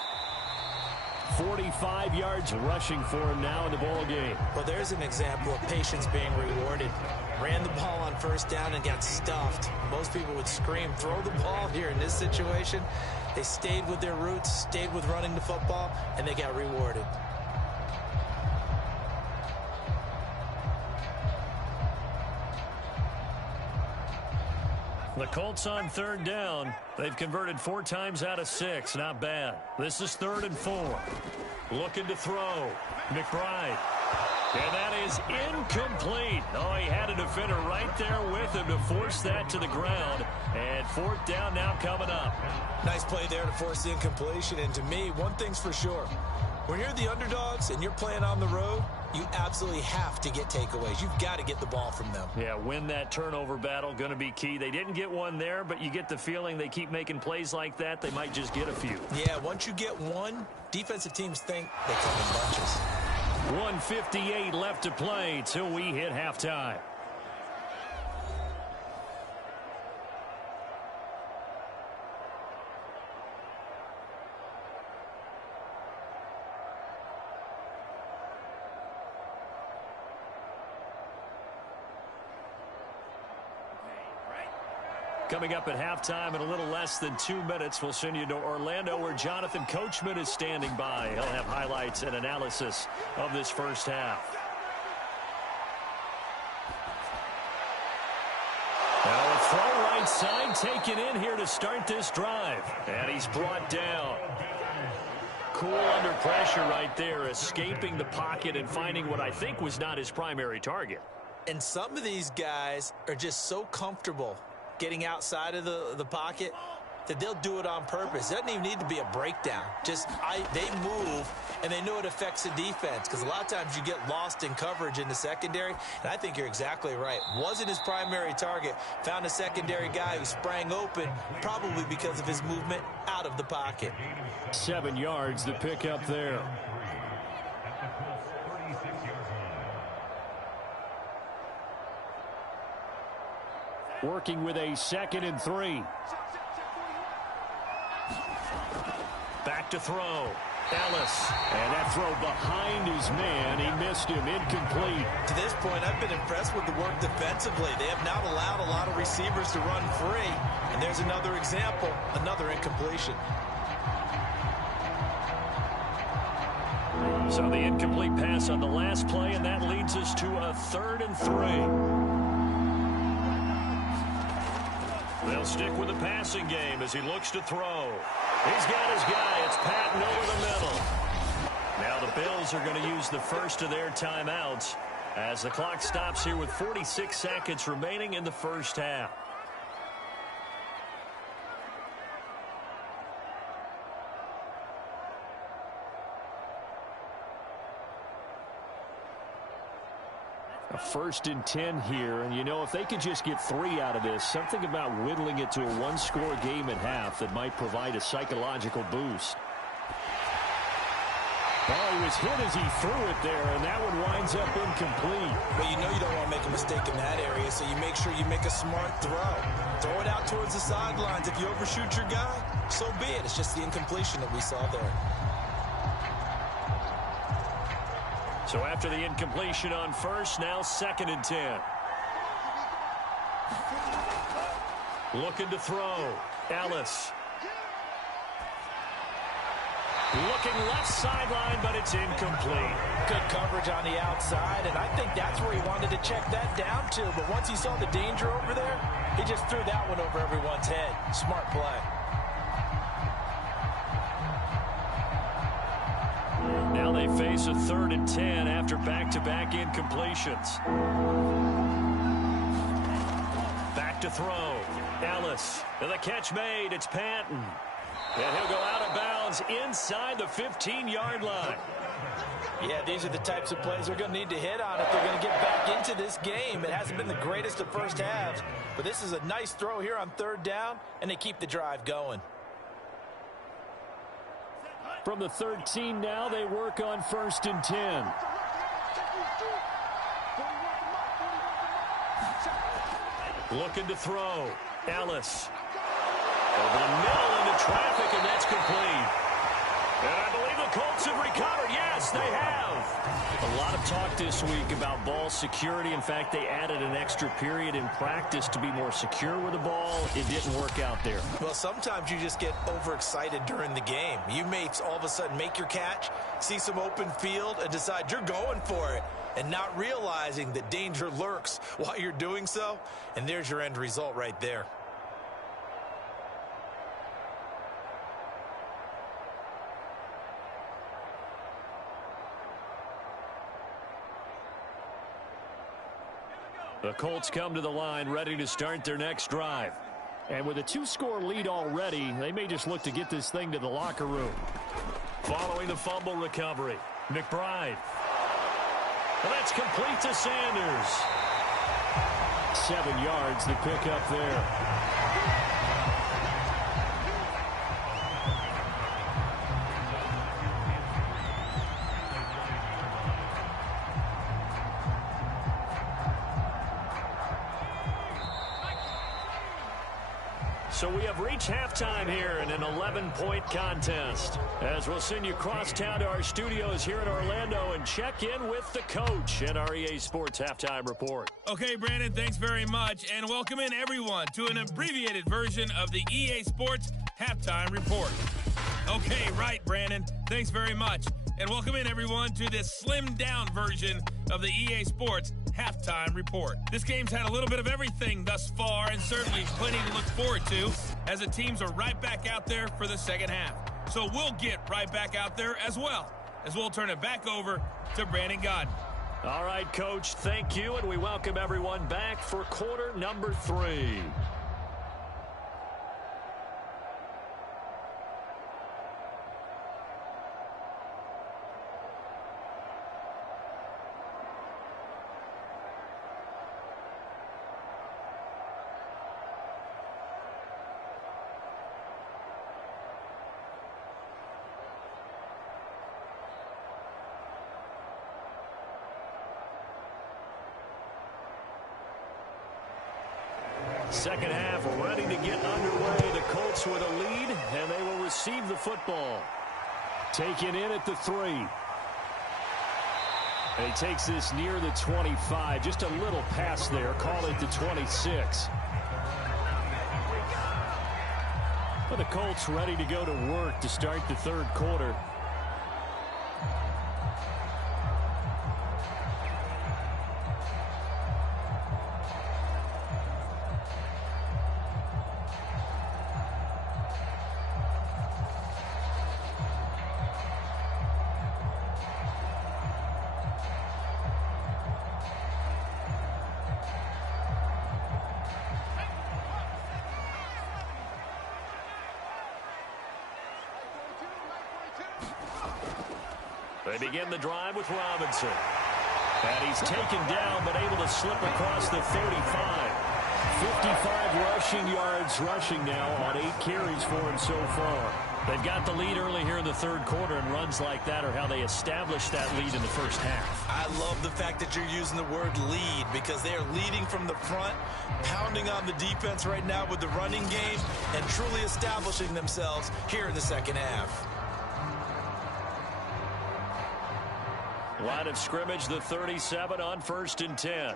45 yards rushing for him now in the ball game. Well, there's an example of patience being rewarded. Ran the ball on 1st down and got stuffed. Most people would scream, throw the ball here in this situation. They stayed with their roots, stayed with running the football, and they got rewarded. The Colts on 3rd down. They've converted 4 times out of 6. Not bad. This is 3rd and 4. Looking to throw. McBride. And that is incomplete. Oh, he had a defender right there with him to force that to the ground. And 4th down now coming up. Nice play there to force the incompletion. And to me, one thing's for sure. When you're the underdogs and you're playing on the road, you absolutely have to get takeaways. You've got to get the ball from them. Yeah, win that turnover battle, going to be key. They didn't get one there, but you get the feeling they keep making plays like that, they might just get a few. Yeah, once you get one, defensive teams think they come in bunches. 1:58 left to play till we hit halftime. Coming up at halftime in a little less than 2 minutes, we'll send you to Orlando where Jonathan Coachman is standing by. He'll have highlights and analysis of this first half. Now a throw right side taken in here to start this drive. And he's brought down. Cool under pressure right there, escaping the pocket and finding what I think was not his primary target. And some of these guys are just so comfortable getting outside of the pocket that they'll do it on purpose. It doesn't even need to be a breakdown. Just they move, and they know it affects the defense because a lot of times you get lost in coverage in the secondary, and I think you're exactly right. Wasn't his primary target. Found a secondary guy who sprang open, probably because of his movement out of the pocket. 7 yards to pick up there. Working with a 2nd and 3. Back to throw. Ellis. And that throw behind his man. He missed him. Incomplete. To this point, I've been impressed with the work defensively. They have not allowed a lot of receivers to run free. And there's another example, another incompletion. So the incomplete pass on the last play, and that leads us to a 3rd and 3. They'll stick with the passing game as he looks to throw. He's got his guy. It's Patton over the middle. Now the Bills are going to use the first of their timeouts as the clock stops here with 46 seconds remaining in the first half. A 1st and 10 here, and you know, if they could just get 3 out of this, something about whittling it to a one-score game at half that might provide a psychological boost. Oh, he was hit as he threw it there, and that one winds up incomplete. Well, you know you don't want to make a mistake in that area, so you make sure you make a smart throw. Throw it out towards the sidelines. If you overshoot your guy, so be it. It's just the incompletion that we saw there. So after the incompletion on 1st, now 2nd and 10. Looking to throw. Ellis. Looking left sideline, but it's incomplete. Good coverage on the outside, and I think that's where he wanted to check that down to. But once he saw the danger over there, he just threw that one over everyone's head. Smart play. Now they face a 3rd and 10 after back-to-back incompletions. Back to throw. Ellis. And the catch made. It's Patton. And he'll go out of bounds inside the 15-yard line. Yeah, these are the types of plays they're going to need to hit on if they're going to get back into this game. It hasn't been the greatest of first halves, but this is a nice throw here on 3rd down, and they keep the drive going. From the 13 now, they work on 1st and 10. Looking to throw. Ellis. Over the middle into traffic, and that's complete. And I believe the Colts have recovered. Yes, they have. A lot of talk this week about ball security. In fact, they added an extra period in practice to be more secure with the ball. It didn't work out there. Well, sometimes you just get overexcited during the game. You may all of a sudden make your catch, see some open field, and decide you're going for it, and not realizing that danger lurks while you're doing so. And there's your end result right there. The Colts come to the line ready to start their next drive. And with a 2-score lead already, they may just look to get this thing to the locker room. Following the fumble recovery, McBride. And that's complete to Sanders. 7 yards to pick up there. So we have reached halftime here in an 11-point contest. As we'll send you cross town to our studios here in Orlando and check in with the coach at our EA Sports Halftime Report. Okay, Brandon, thanks very much. And welcome in, everyone, to an abbreviated version of the EA Sports Halftime Report. Okay, right, Brandon. Thanks very much. And welcome in, everyone, to this slimmed-down version of the EA Sports Halftime Report. This game's had a little bit of everything thus far, and certainly plenty to look forward to, as the teams are right back out there for the second half. So we'll get right back out there as well, as we'll turn it back over to Brandon Godden. All right, Coach, thank you, and we welcome everyone back for quarter number 3. Second half ready to get underway. The Colts with a lead, and they will receive the football. Taken in at the 3. And he takes this near the 25. Just a little pass there. Call it the 26. But the Colts ready to go to work to start the third quarter. They begin the drive with Robinson. And he's taken down, but able to slip across the 35. 55 rushing yards rushing now on 8 carries for him so far. They've got the lead early here in the third quarter, and runs like that are how they established that lead in the first half. I love the fact that you're using the word lead, because they are leading from the front, pounding on the defense right now with the running game, and truly establishing themselves here in the second half. Line of scrimmage, the 37 on 1st and 10.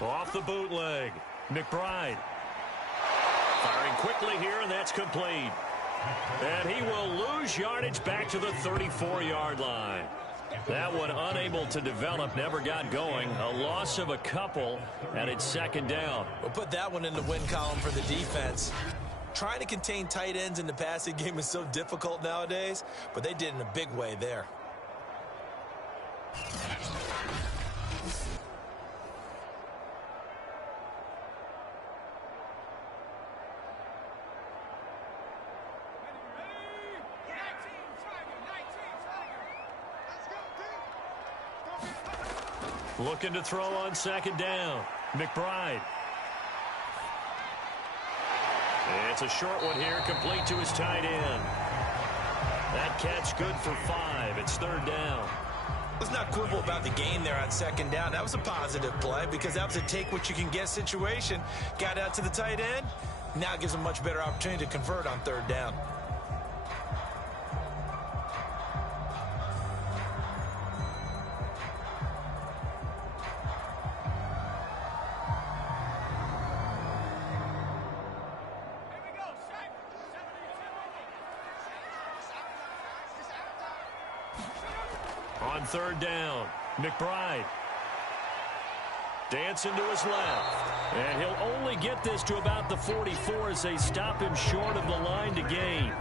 Off the bootleg, McBride. Firing quickly here, and that's complete. And he will lose yardage back to the 34-yard line. That one unable to develop, never got going. A loss of a couple, and it's second down. We'll put that one in the win column for the defense. Trying to contain tight ends in the passing game is so difficult nowadays, but they did in a big way there. Looking to throw on second down. McBride. It's a short one here, complete to his tight end. That catch good for 5. It's third down. Let's not quibble about the gain there on second down. That was a positive play, because that was a take-what-you-can-get situation. Got out to the tight end. Now it gives them a much better opportunity to convert on third down. On third down, McBride. Dancing to his left. And he'll only get this to about the 44 as they stop him short of the line to gain.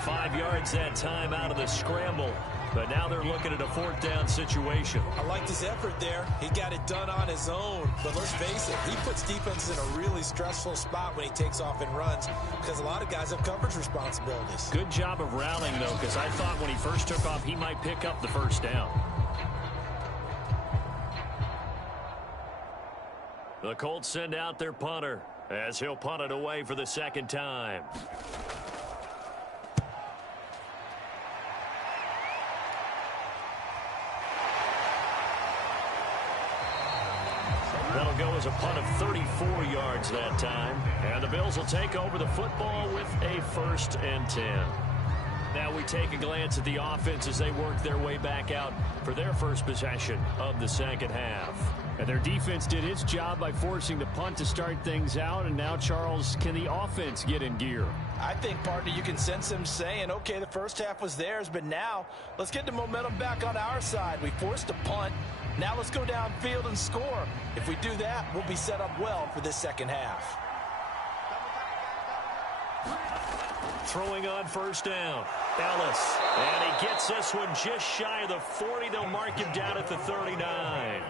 5 yards that time out of the scramble. But now they're looking at a fourth down situation. I liked his effort there. He got it done on his own. But let's face it, he puts defenses in a really stressful spot when he takes off and runs, because a lot of guys have coverage responsibilities. Good job of rallying, though, because I thought when he first took off, he might pick up the first down. The Colts send out their punter as he'll punt it away for the second time. That'll go as a punt of 34 yards that time. And the Bills will take over the football with a 1st and 10. Now we take a glance at the offense as they work their way back out for their first possession of the second half. And their defense did its job by forcing the punt to start things out. And now, Charles, can the offense get in gear? I think, partner, you can sense them saying, okay, the first half was theirs, but now let's get the momentum back on our side. We forced a punt. Now let's go downfield and score. If we do that, we'll be set up well for this second half. Throwing on first down, Ellis. And he gets this one just shy of the 40. They'll mark him down at the 39.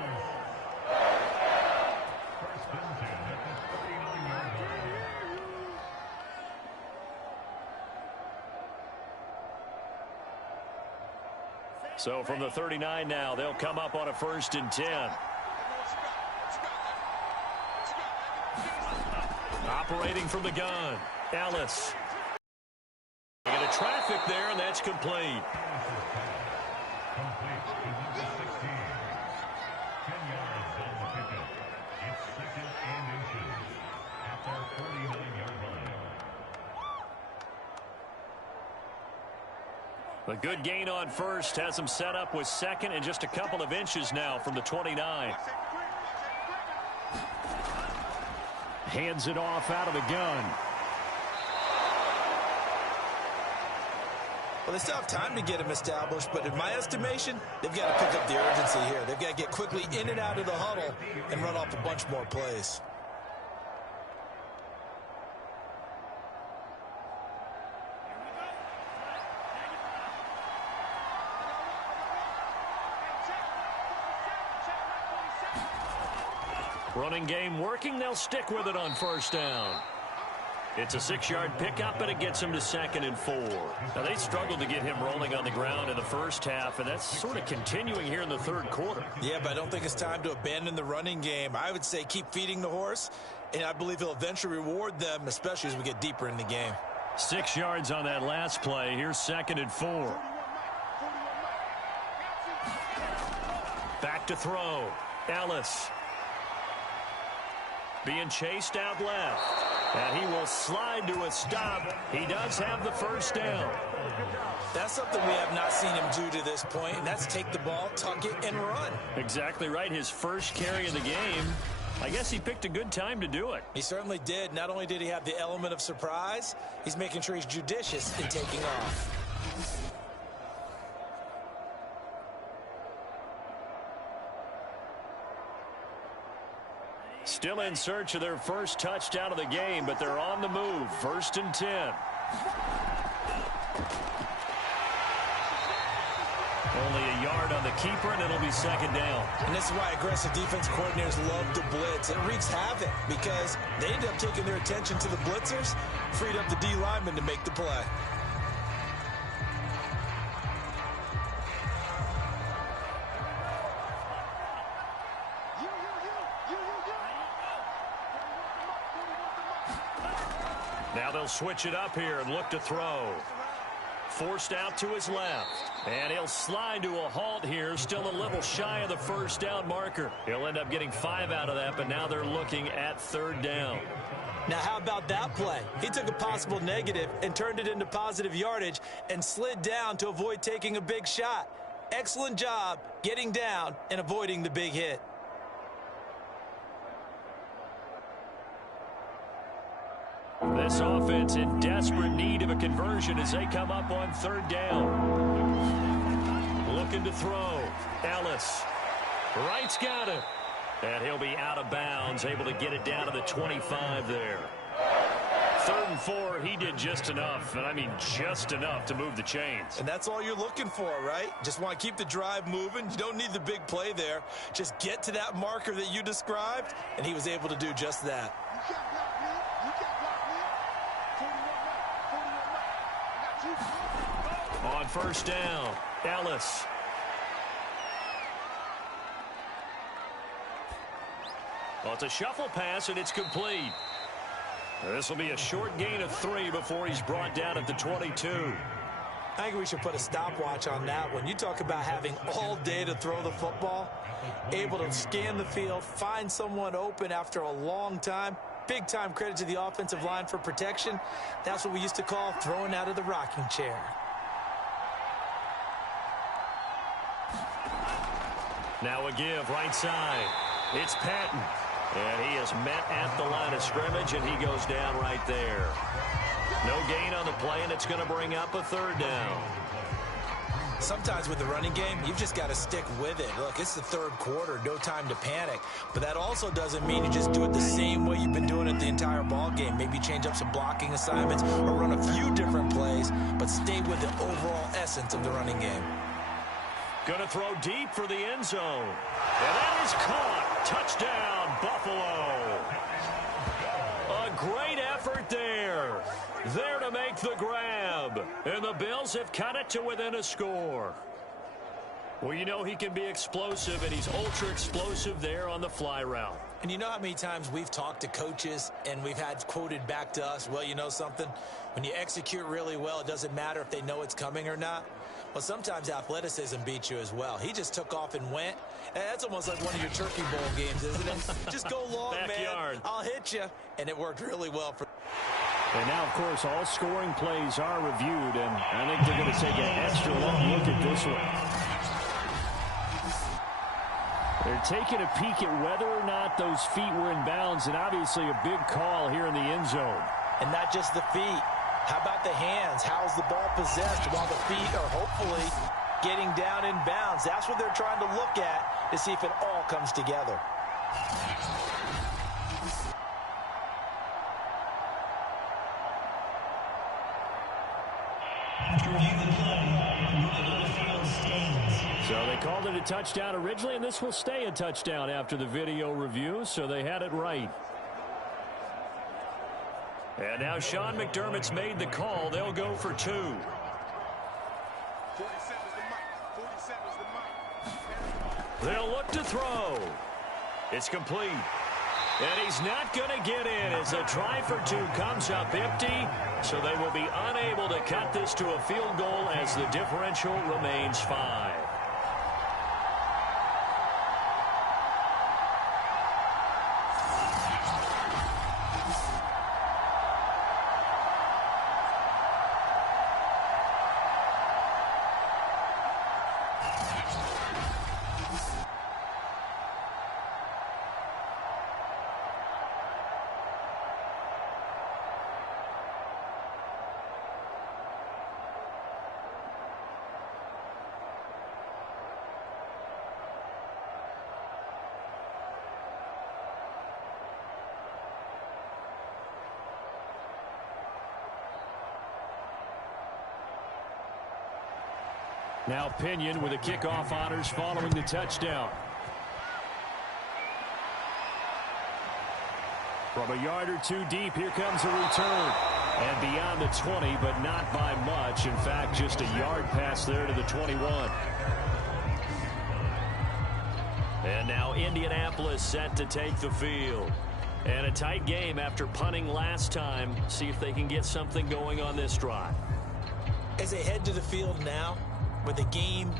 So from the 39 now, they'll come up on a 1st and 10. Operating from the gun, Ellis. They get a traffic there, and that's complete. A good gain on first has them set up with second and just a couple of inches now from the 29. Hands it off out of the gun. Well, they still have time to get him established, but in my estimation, they've got to pick up the urgency here. They've got to get quickly in and out of the huddle and run off a bunch more plays. Running game working. They'll stick with it on first down. It's a 6-yard pickup, and it gets him to 2nd and 4. Now, they struggled to get him rolling on the ground in the first half, and that's sort of continuing here in the third quarter. Yeah, but I don't think it's time to abandon the running game. I would say keep feeding the horse, and I believe he'll eventually reward them, especially as we get deeper in the game. 6 yards on that last play. Here's 2nd and 4. Back to throw. Ellis. Being chased out left. And he will slide to a stop. He does have the first down. That's something we have not seen him do to this point, and that's take the ball, tuck it, and run. Exactly right. His first carry of the game. I guess he picked a good time to do it. He certainly did. Not only did he have the element of surprise, he's making sure he's judicious in taking off. Still in search of their first touchdown of the game, but they're on the move. 1st and 10. Only a yard on the keeper, and it'll be 2nd down. And this is why aggressive defense coordinators love to blitz. It wreaks havoc because they end up taking their attention to the blitzers, freed up the D lineman to make the play. Now they'll switch it up here and look to throw. Forced out to his left. And he'll slide to a halt here, still a little shy of the first down marker. He'll end up getting 5 out of that, but now they're looking at 3rd down. Now, how about that play? He took a possible negative and turned it into positive yardage and slid down to avoid taking a big shot. Excellent job getting down and avoiding the big hit. This offense in desperate need of a conversion as they come up on 3rd down. Looking to throw. Ellis. Wright's got it. And he'll be out of bounds, able to get it down to the 25 there. 3rd and 4, he did just enough, and I mean just enough to move the chains. And that's all you're looking for, right? Just want to keep the drive moving. You don't need the big play there. Just get to that marker that you described, and he was able to do just that. On 1st down, Ellis. Well, it's a shuffle pass, and it's complete. This will be a short gain of 3 before he's brought down at the 22. I think we should put a stopwatch on that one. You talk about having all day to throw the football, able to scan the field, find someone open after a long time. Big time credit to the offensive line for protection. That's what we used to call throwing out of the rocking chair. Now a give right side. It's Patton. And he is met at the line of scrimmage, and he goes down right there. No gain on the play, and it's going to bring up a 3rd down. Sometimes with the running game, you've just got to stick with it. Look, it's the 3rd quarter, no time to panic. But that also doesn't mean you just do it the same way you've been doing it the entire ball game. Maybe change up some blocking assignments or run a few different plays, but stay with the overall essence of the running game. Going to throw deep for the end zone. And that is caught. Touchdown, Buffalo. A great effort there. There to make the grab. And the Bills have cut it to within a score. Well, you know he can be explosive, and he's ultra explosive there on the fly route. And you know how many times we've talked to coaches and we've had quoted back to us, well, you know something? When you execute really well, it doesn't matter if they know it's coming or not. Well, sometimes athleticism beats you as well. He just took off and went. That's almost like one of your Turkey Bowl games, isn't it? Just go long, Backyard. man. I'll hit you. And it worked really well for. And now, of course, all scoring plays are reviewed, and I think they're going to take an extra long look at this one. They're taking a peek at whether or not those feet were in bounds, and obviously a big call here in the end zone. And not just the feet. How about the hands? How's the ball possessed while the feet are hopefully getting down in bounds? That's what they're trying to look at to see if it all comes together. So they called it a touchdown originally, and this will stay a touchdown after the video review, so they had it right. And now Sean McDermott's made the call. They'll go for 2. 47's the mic. 47's the mic. They'll look to throw. It's complete. And he's not going to get in as a try for 2 comes up empty. So they will be unable to cut this to a field goal as the differential remains 5. Now Pinion with the kickoff honors following the touchdown. From a yard or 2 deep, here comes a return. And beyond the 20, but not by much. In fact, just a yard pass there to the 21. And now Indianapolis set to take the field. And a tight game after punting last time. See if they can get something going on this drive. As they head to the field now, with the game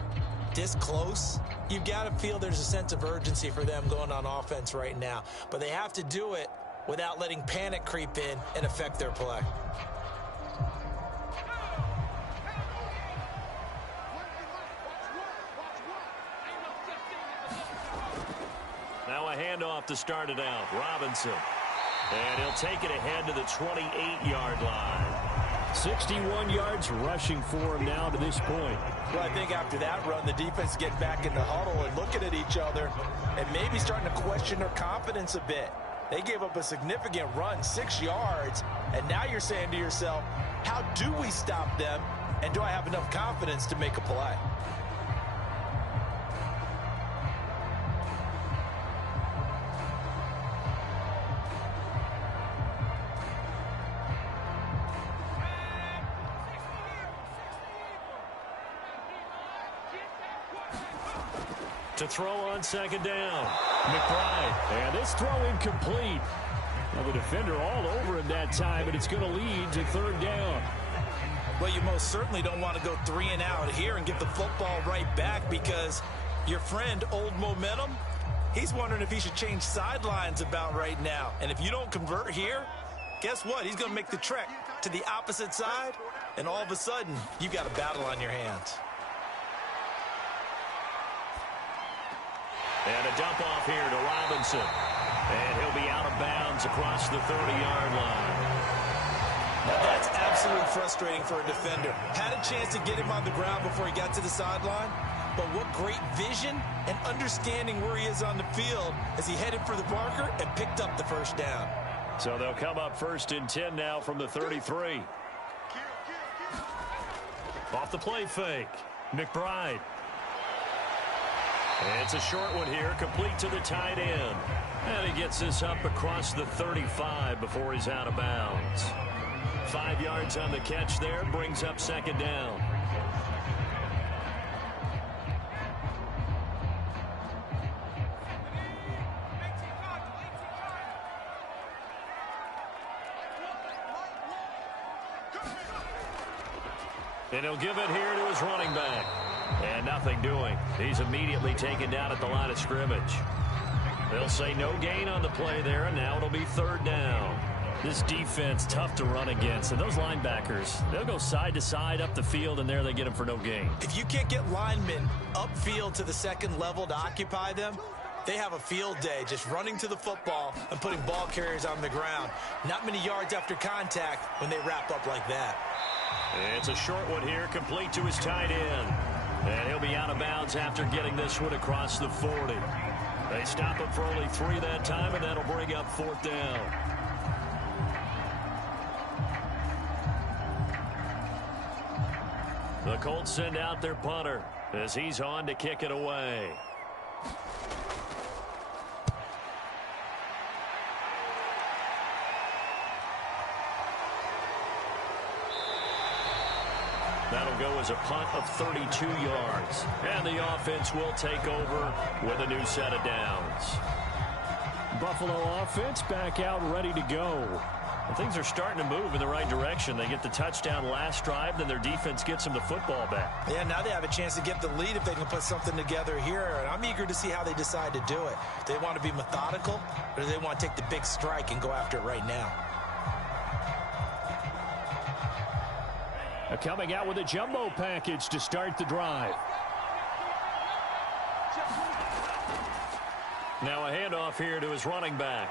this close, you've got to feel there's a sense of urgency for them going on offense right now. But they have to do it without letting panic creep in and affect their play. Now a handoff to start it out. Robinson. And he'll take it ahead to the 28-yard line. 61 yards rushing for him now to this point. Well, I think after that run, the defense get back in the huddle and looking at each other and maybe starting to question their confidence a bit. They gave up a significant run, 6 yards, and now you're saying to yourself, how do we stop them, and do I have enough confidence to make a play? To throw on second down. McBride. And this throw incomplete. Well, the defender all over him that time, and it's going to lead to 3rd down. Well, you most certainly don't want to go 3 and out here and get the football right back because your friend, Old Momentum, he's wondering if he should change sidelines about right now. And if you don't convert here, guess what? He's going to make the trek to the opposite side, and all of a sudden, you've got a battle on your hands. And a dump off here to Robinson. And he'll be out of bounds across the 30-yard line. Now that's absolutely frustrating for a defender. Had a chance to get him on the ground before he got to the sideline, but what great vision and understanding where he is on the field as he headed for the marker and picked up the first down. So they'll come up 1st and 10 now from the 33. Off the play fake. McBride. And it's a short one here, complete to the tight end. And he gets this up across the 35 before he's out of bounds. 5 yards on the catch there, brings up 2nd down. And he'll give it here to his running back. And nothing doing. He's immediately taken down at the line of scrimmage. They'll say no gain on the play there, and now it'll be 3rd down. This defense tough to run against, and those linebackers, they'll go side to side up the field, and there they get them for no gain. If you can't get linemen upfield to the 2nd level to occupy them, they have a field day just running to the football and putting ball carriers on the ground. Not many yards after contact when they wrap up like that. It's a short one here, complete to his tight end. And he'll be out of bounds after getting this one across the 40. They stop him for only 3 that time, and that'll bring up 4th down. The Colts send out their punter as he's on to kick it away. That'll go as a punt of 32 yards. And the offense will take over with a new set of downs. Buffalo offense back out ready to go. And things are starting to move in the right direction. They get the touchdown last drive, then their defense gets them the football back. Yeah, now they have a chance to get the lead if they can put something together here. And I'm eager to see how they decide to do it. Do they want to be methodical, or do they want to take the big strike and go after it right now? Coming out with a jumbo package to start the drive. Now a handoff here to his running back.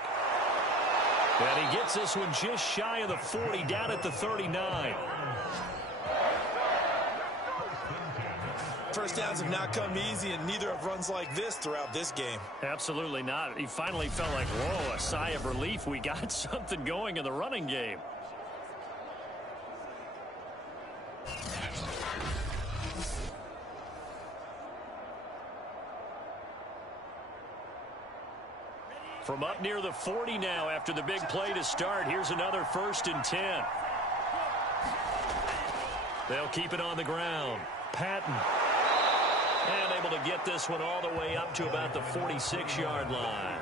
And he gets this one just shy of the 40, down at the 39. First downs have not come easy, and neither have runs like this throughout this game. Absolutely not. He finally felt like, whoa, a sigh of relief. We got something going in the running game. From up near the 40 now after the big play to start. Here's another 1st and 10. They'll keep it on the ground. Patton. And able to get this one all the way up to about the 46-yard line.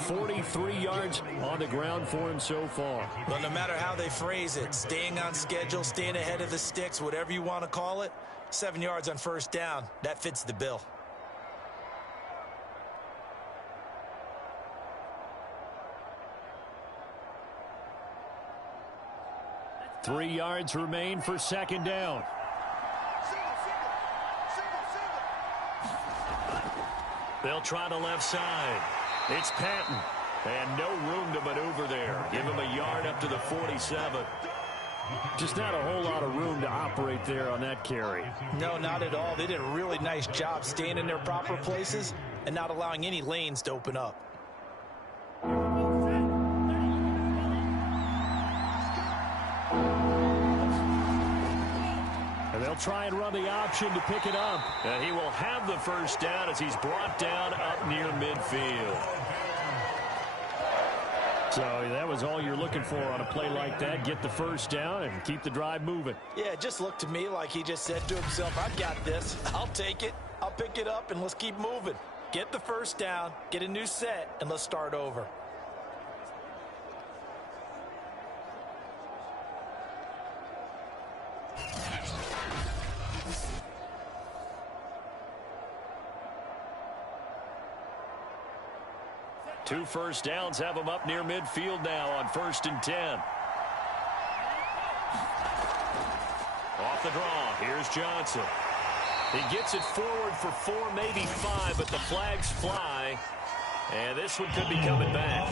43 yards on the ground for him so far. But no matter how they phrase it, staying on schedule, staying ahead of the sticks, whatever you want to call it, 7 yards on 1st down, that fits the bill. Three yards remain for 2nd down. They'll try the left side. It's Patton. And no room to maneuver there. Give him a yard up to the 47. Just not a whole lot of room to operate there on that carry. No, not at all. They did a really nice job staying in their proper places and not allowing any lanes to open up. They'll try and run the option to pick it up. And he will have the 1st down as he's brought down up near midfield. So that was all you're looking for on a play like that. Get the 1st down and keep the drive moving. Yeah, it just looked to me like he just said to himself, I've got this. I'll take it. I'll pick it up, and let's keep moving. Get the 1st down, get a new set, and let's start over. Two 1st downs have him up near midfield now on 1st and 10. Off the draw, here's Johnson. He gets it forward for 4, maybe 5, but the flags fly. And this one could be coming back.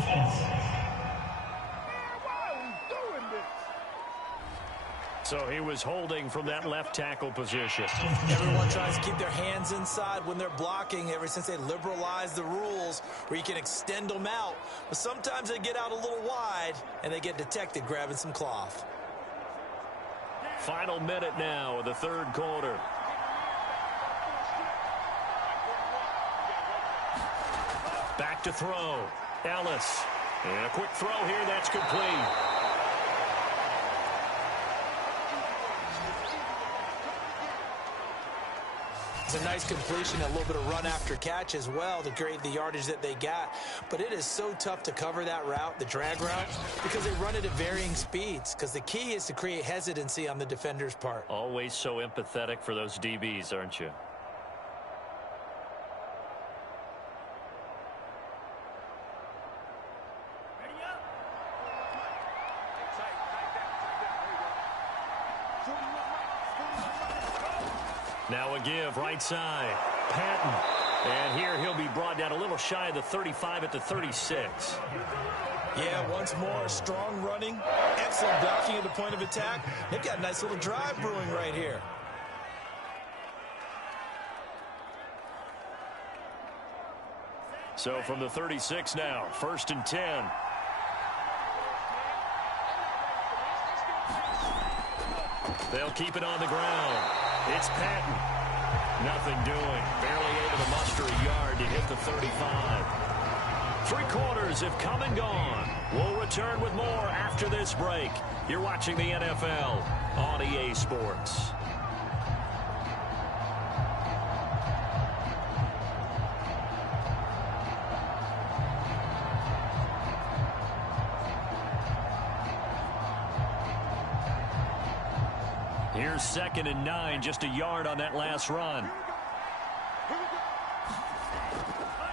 So he was holding from that left tackle position. Everyone tries to keep their hands inside when they're blocking ever since they liberalized the rules where you can extend them out. But sometimes they get out a little wide and they get detected grabbing some cloth. Final minute now of the 3rd quarter. Back to throw. Ellis. And a quick throw here. That's complete. It's a nice completion, a little bit of run after catch as well to create the yardage that they got. But it is so tough to cover that route, the drag route, because they run it at varying speeds. Because the key is to create hesitancy on the defender's part. Always so empathetic for those DBs, aren't you? Now a give, right side. Patton. And here he'll be brought down a little shy of the 35 at the 36. Yeah, once more, strong running. Excellent blocking at the point of attack. They've got a nice little drive brewing right here. So from the 36 now, 1st and 10. They'll keep it on the ground. It's Patton. Nothing doing. Barely able to muster a yard to hit the 35. 3 quarters have come and gone. We'll return with more after this break. You're watching the NFL on EA Sports. Here's 2nd and 9, just a yard on that last run.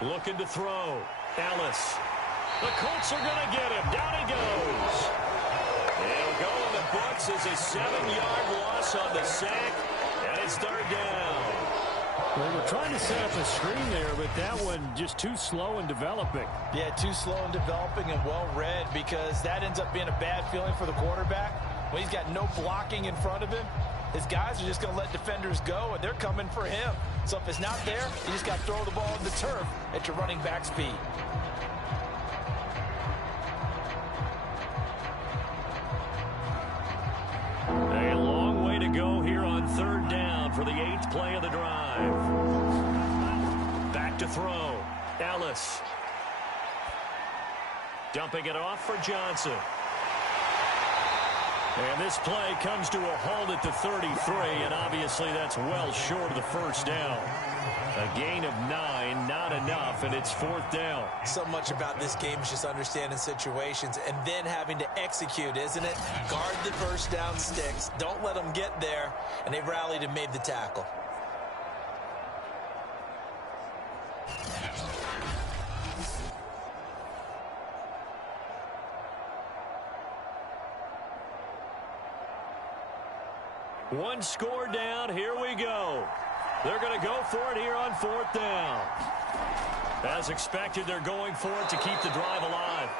Looking to throw. Ellis. The Colts are going to get him. Down he goes. It'll go in the books as a 7-yard loss on the sack, and it's 3rd down. Well, we're trying to set up a screen there, but that one just too slow in developing. Yeah, too slow in developing and well read, because that ends up being a bad feeling for the quarterback. When he's got no blocking in front of him, his guys are just going to let defenders go, and they're coming for him. So if it's not there, you just got to throw the ball in the turf at your running back speed. A long way to go here on 3rd down for the 8th play of the drive. Back to throw. Ellis. Dumping it off for Johnson. And this play comes to a halt at the 33, and obviously that's well short of the 1st down. A gain of 9, not enough, and it's 4th down. So much about this game is just understanding situations and then having to execute, isn't it? Guard the 1st down sticks. Don't let them get there, and they rallied and made the tackle. One score down. Here we go. They're going to go for it here on 4th down. As expected, they're going for it to keep the drive alive.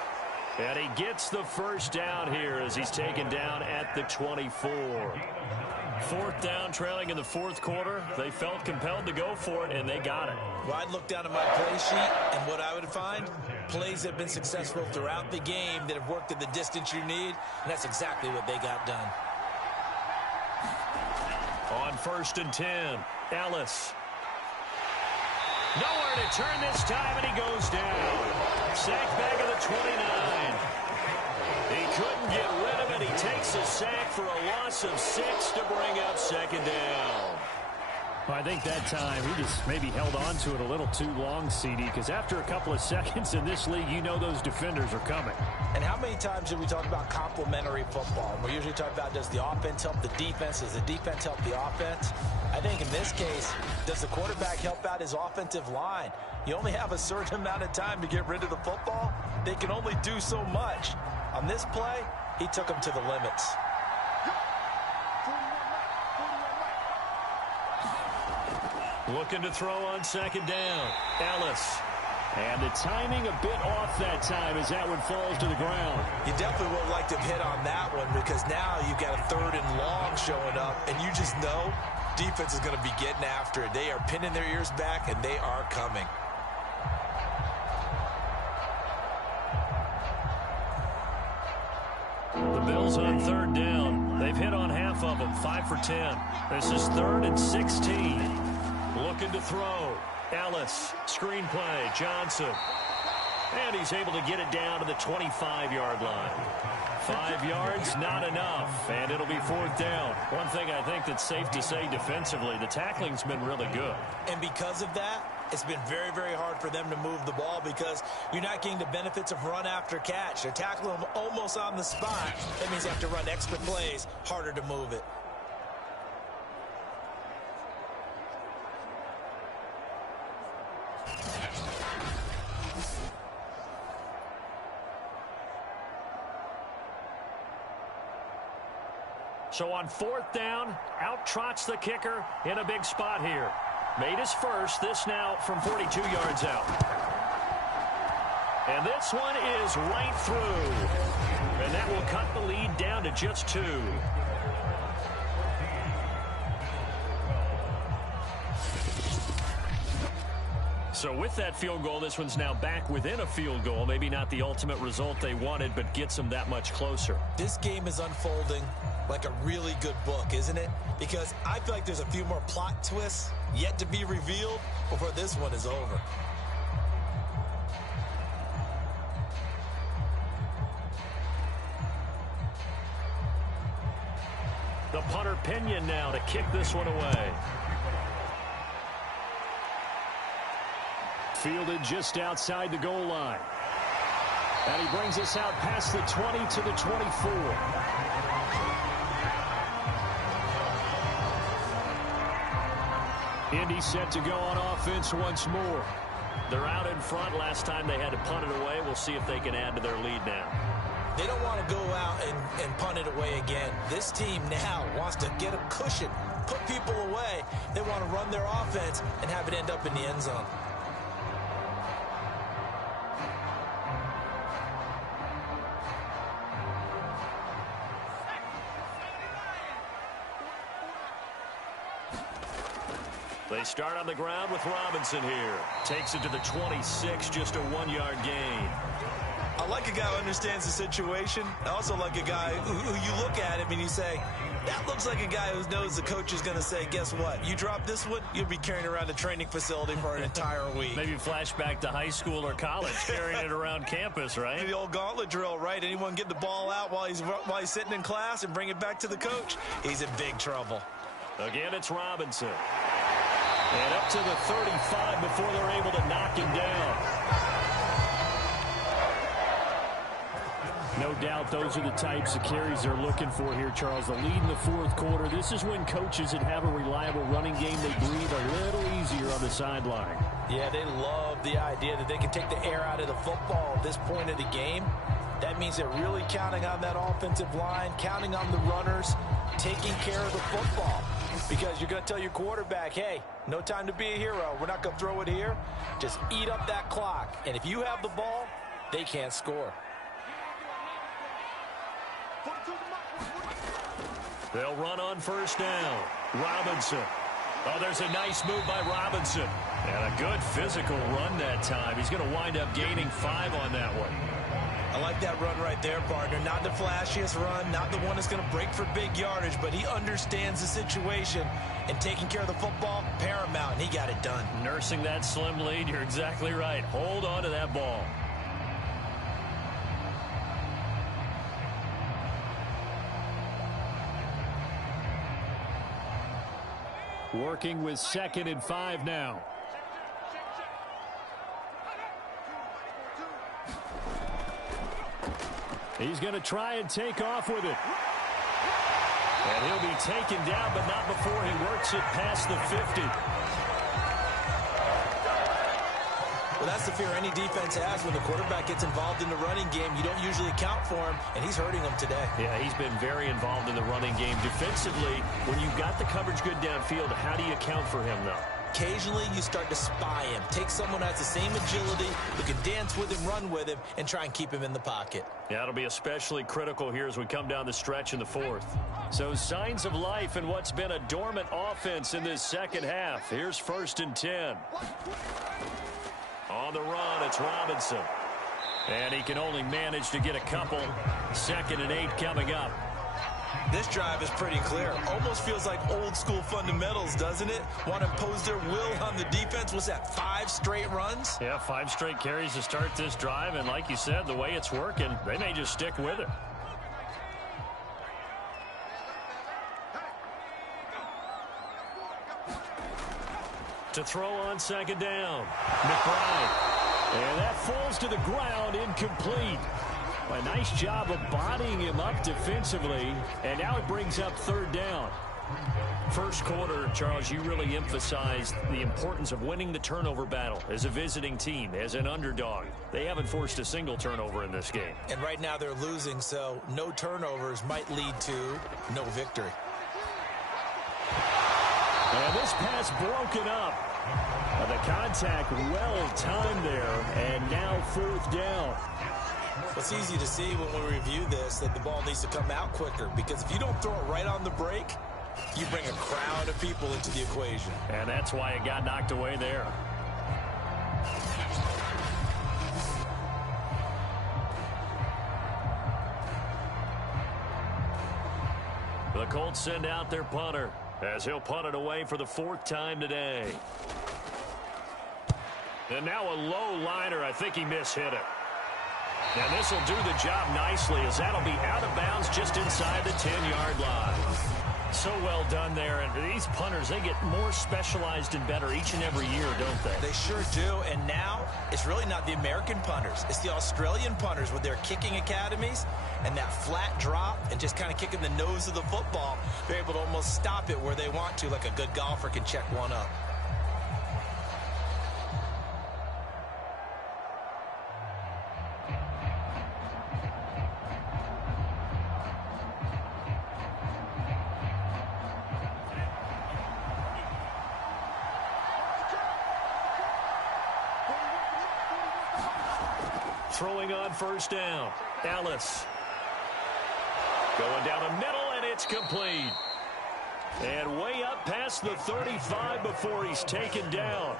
And he gets the 1st down here as he's taken down at the 24. 4th down, trailing in the 4th quarter. They felt compelled to go for it, and they got it. Well, I'd look down at my play sheet, and what I would find, plays that have been successful throughout the game that have worked at the distance you need, and that's exactly what they got done. On 1st and 10, Ellis. Nowhere to turn this time, and he goes down. Sack back of the 29. He couldn't get rid of it. He takes a sack for a loss of 6 to bring up 2nd down. Well, I think that time he just maybe held on to it a little too long, CD, because after a couple of seconds in this league, you know those defenders are coming. And how many times do we talk about complementary football? We usually talk about, does the offense help the defense? Does the defense help the offense? I think in this case, does the quarterback help out his offensive line? You only have a certain amount of time to get rid of the football. They can only do so much. On this play, he took them to the limits. Looking to throw on 2nd down. Ellis. And the timing a bit off that time as that one falls to the ground. You definitely would like to have hit on that one, because now you've got a 3rd and long showing up, and you just know defense is going to be getting after it. They are pinning their ears back, and they are coming. The Bills on 3rd down. They've hit on half of them, 5 for 10. This is 3rd and 16. Looking to throw. Ellis. Screen play. Johnson. And he's able to get it down to the 25-yard line. 5 yards, not enough. And it'll be 4th down. One thing I think that's safe to say defensively, the tackling's been really good. And because of that, it's been very, very hard for them to move the ball, because you're not getting the benefits of run after catch. They're tackling them almost on the spot. That means you have to run extra plays, harder to move it. So on 4th down, out trots the kicker in a big spot here. Made his first, this now from 42 yards out. And this one is right through. And that will cut the lead down to just 2. So with that field goal, this one's now back within a field goal. Maybe not the ultimate result they wanted, but gets them that much closer. This game is unfolding like a really good book, isn't it? Because I feel like there's a few more plot twists yet to be revealed before this one is over. The punter Pinion now to kick this one away. Fielded just outside the goal line. And he brings us out past the 20 to the 24. Indy set to go on offense once more. They're out in front. Last time they had to punt it away. We'll see if they can add to their lead now. They don't want to go out and punt it away again. This team now wants to get a cushion, put people away. They want to run their offense and have it end up in the end zone. They start on the ground with Robinson here. Takes it to the 26, just a 1-yard gain. I like a guy who understands the situation. I also like a guy who you look at him and you say, that looks like a guy who knows the coach is going to say, guess what? You drop this one, you'll be carrying around a training facility for an entire week. Maybe flashback to high school or college, carrying it around campus, right? The old gauntlet drill, right? Anyone get the ball out while he's sitting in class and bring it back to the coach? He's in big trouble. Again, it's Robinson. And up to the 35 before they're able to knock him down. No doubt those are the types of carries they're looking for here, Charles. The lead in the fourth quarter. This is when coaches that have a reliable running game, they breathe a little easier on the sideline. Yeah, they love the idea that they can take the air out of the football at this point of the game. That means they're really counting on that offensive line, counting on the runners, taking care of the football. Because you're going to tell your quarterback, hey, no time to be a hero. We're not going to throw it here. Just eat up that clock. And if you have the ball, they can't score. They'll run on first down. Robinson. Oh, there's a nice move by Robinson. And a good physical run that time. He's going to wind up gaining 5 on that one. I like that run right there, partner. Not the flashiest run, not the one that's going to break for big yardage, but he understands the situation, and taking care of the football, paramount, and he got it done. Nursing that slim lead, you're exactly right. Hold on to that ball. Working with 2nd and 5 now. He's going to try and take off with it. And he'll be taken down, but not before he works it past the 50. Well, that's the fear any defense has when the quarterback gets involved in the running game. You don't usually account for him, and he's hurting them today. Yeah, he's been very involved in the running game. Defensively, when you've got the coverage good downfield, how do you account for him, though? Occasionally, you start to spy him. Take someone who has the same agility, who can dance with him, run with him, and try and keep him in the pocket. Yeah, it'll be especially critical here as we come down the stretch in the fourth. So signs of life in what's been a dormant offense in this second half. Here's 1st and 10. On the run, it's Robinson. And he can only manage to get a couple. 2nd and 8 coming up. This drive is pretty clear. Almost feels like old school fundamentals, doesn't it? Want to impose their will on the defense. Was that 5 straight runs? Yeah, 5 straight carries to start this drive. And like you said, the way it's working, they may just stick with it. To throw on 2nd down. McBride. And that falls to the ground, incomplete. A nice job of bodying him up defensively, and now it brings up 3rd down. First quarter, Charles, you really emphasized the importance of winning the turnover battle as a visiting team, as an underdog. They haven't forced a single turnover in this game. And right now they're losing, so no turnovers might lead to no victory. And this pass broken up. The contact well timed there, and now 4th down. It's easy to see when we review this that the ball needs to come out quicker, because if you don't throw it right on the break, you bring a crowd of people into the equation. And that's why it got knocked away there. The Colts send out their punter as he'll punt it away for the 4th time today. And now a low liner. I think he mishit it. And this will do the job nicely, as that'll be out of bounds just inside the 10-yard line. So well done there. And these punters, they get more specialized and better each and every year, don't they? They sure do. And now it's really not the American punters. It's the Australian punters with their kicking academies and that flat drop and just kind of kicking the nose of the football. They're able to almost stop it where they want to, like a good golfer can check one up. throwing on first down. Ellis. Going down the middle, and it's complete. And way up past the 35 before he's taken down.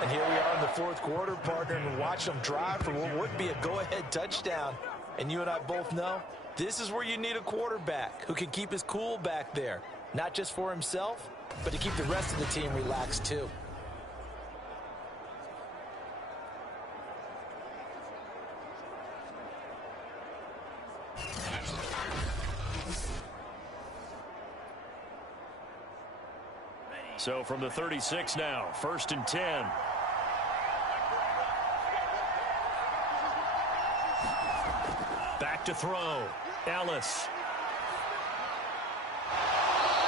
And here we are in the fourth quarter, partner, and watch them drive for what would be a go-ahead touchdown. And you and I both know this is where you need a quarterback who can keep his cool back there. Not just for himself, but to keep the rest of the team relaxed too. So from the 36 now, 1st and 10. Back to throw. Ellis.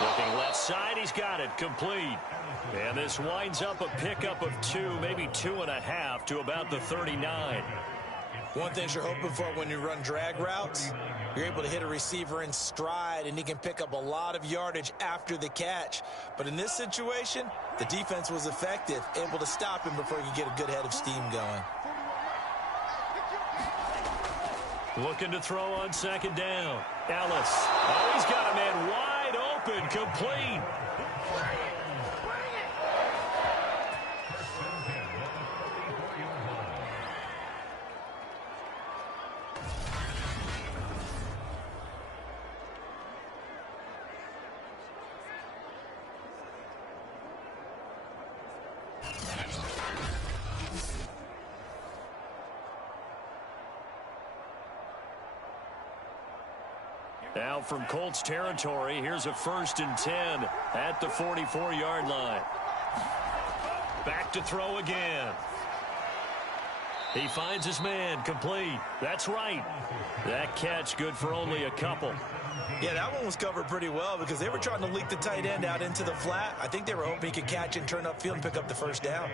Looking left side, he's got it, complete. And this winds up a pickup of 2, maybe 2.5 to about the 39. One thing you're hoping for when you run drag routes, you're able to hit a receiver in stride, and he can pick up a lot of yardage after the catch. But in this situation, the defense was effective, able to stop him before he could get a good head of steam going. Looking to throw on 2nd down. Ellis. Oh, he's got a man wide open, complete. Now from Colts territory, here's a 1st and 10 at the 44-yard line. Back to throw again. He finds his man, complete. That's right. That catch good for only a couple. Yeah, that one was covered pretty well because they were trying to leak the tight end out into the flat. I think they were hoping he could catch and turn upfield and pick up the 1st down.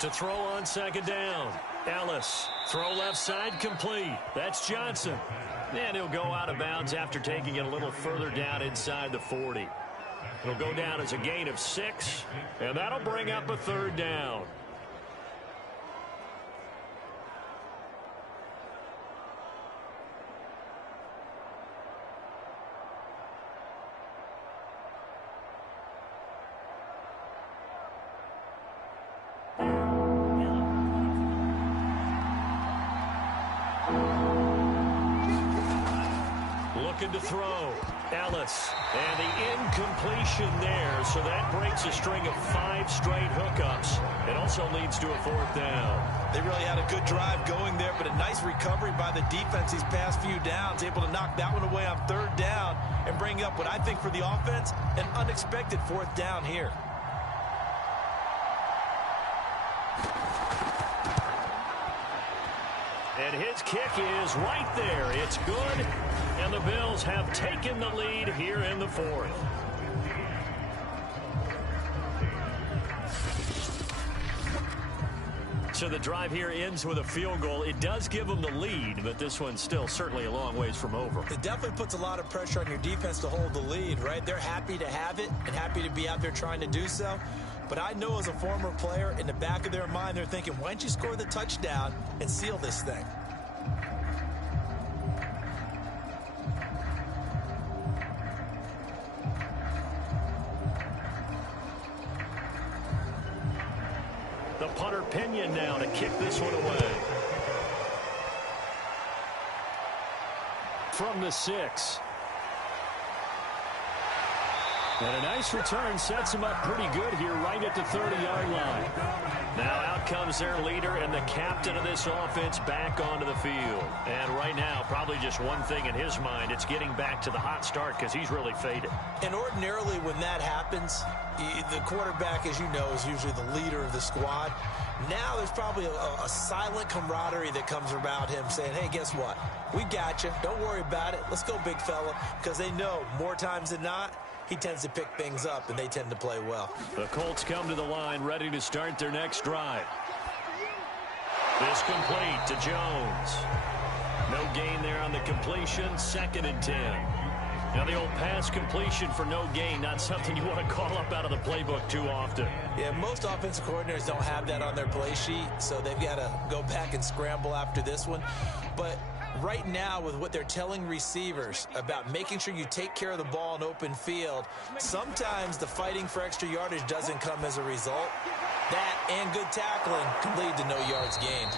To throw on 2nd down. Ellis. Throw left side, complete. That's Johnson. And he'll go out of bounds after taking it a little further down inside the 40. It'll go down as a gain of 6, and that'll bring up a 3rd down. Looking to throw. Ellis. And the incompletion there, so that breaks a string of 5 straight hookups. It also leads to a 4th down. They really had a good drive going there, but a nice recovery by the defense these past few downs, able to knock that one away on 3rd down and bring up what I think for the offense, an unexpected 4th down here. And his kick is right there. It's good. And the Bills have taken the lead here in the 4th. So the drive here ends with a field goal. It does give them the lead, but this one's still certainly a long ways from over. It definitely puts a lot of pressure on your defense to hold the lead, right? They're happy to have it and happy to be out there trying to do so. But I know as a former player, in the back of their mind, they're thinking, why don't you score the touchdown and seal this thing? The punter Pinion now to kick this one away. From the 6. And a nice return sets him up pretty good here right at the 30-yard line. Now out comes their leader and the captain of this offense back onto the field. And right now, probably just one thing in his mind, it's getting back to the hot start because he's really faded. And ordinarily when that happens, the quarterback, as you know, is usually the leader of the squad. Now there's probably a silent camaraderie that comes about him saying, hey, guess what? We got you. Don't worry about it. Let's go, big fella. Because they know more times than not, he tends to pick things up, and they tend to play well. The Colts come to the line ready to start their next drive. This complete to Jones. No gain there on the completion. 2nd and 10. Now, the old pass completion for no gain, not something you want to call up out of the playbook too often. Yeah, most offensive coordinators don't have that on their play sheet, so they've got to go back and scramble after this one. But right now, with what they're telling receivers about making sure you take care of the ball in open field, sometimes the fighting for extra yardage doesn't come as a result. That and good tackling can lead to no yards gained.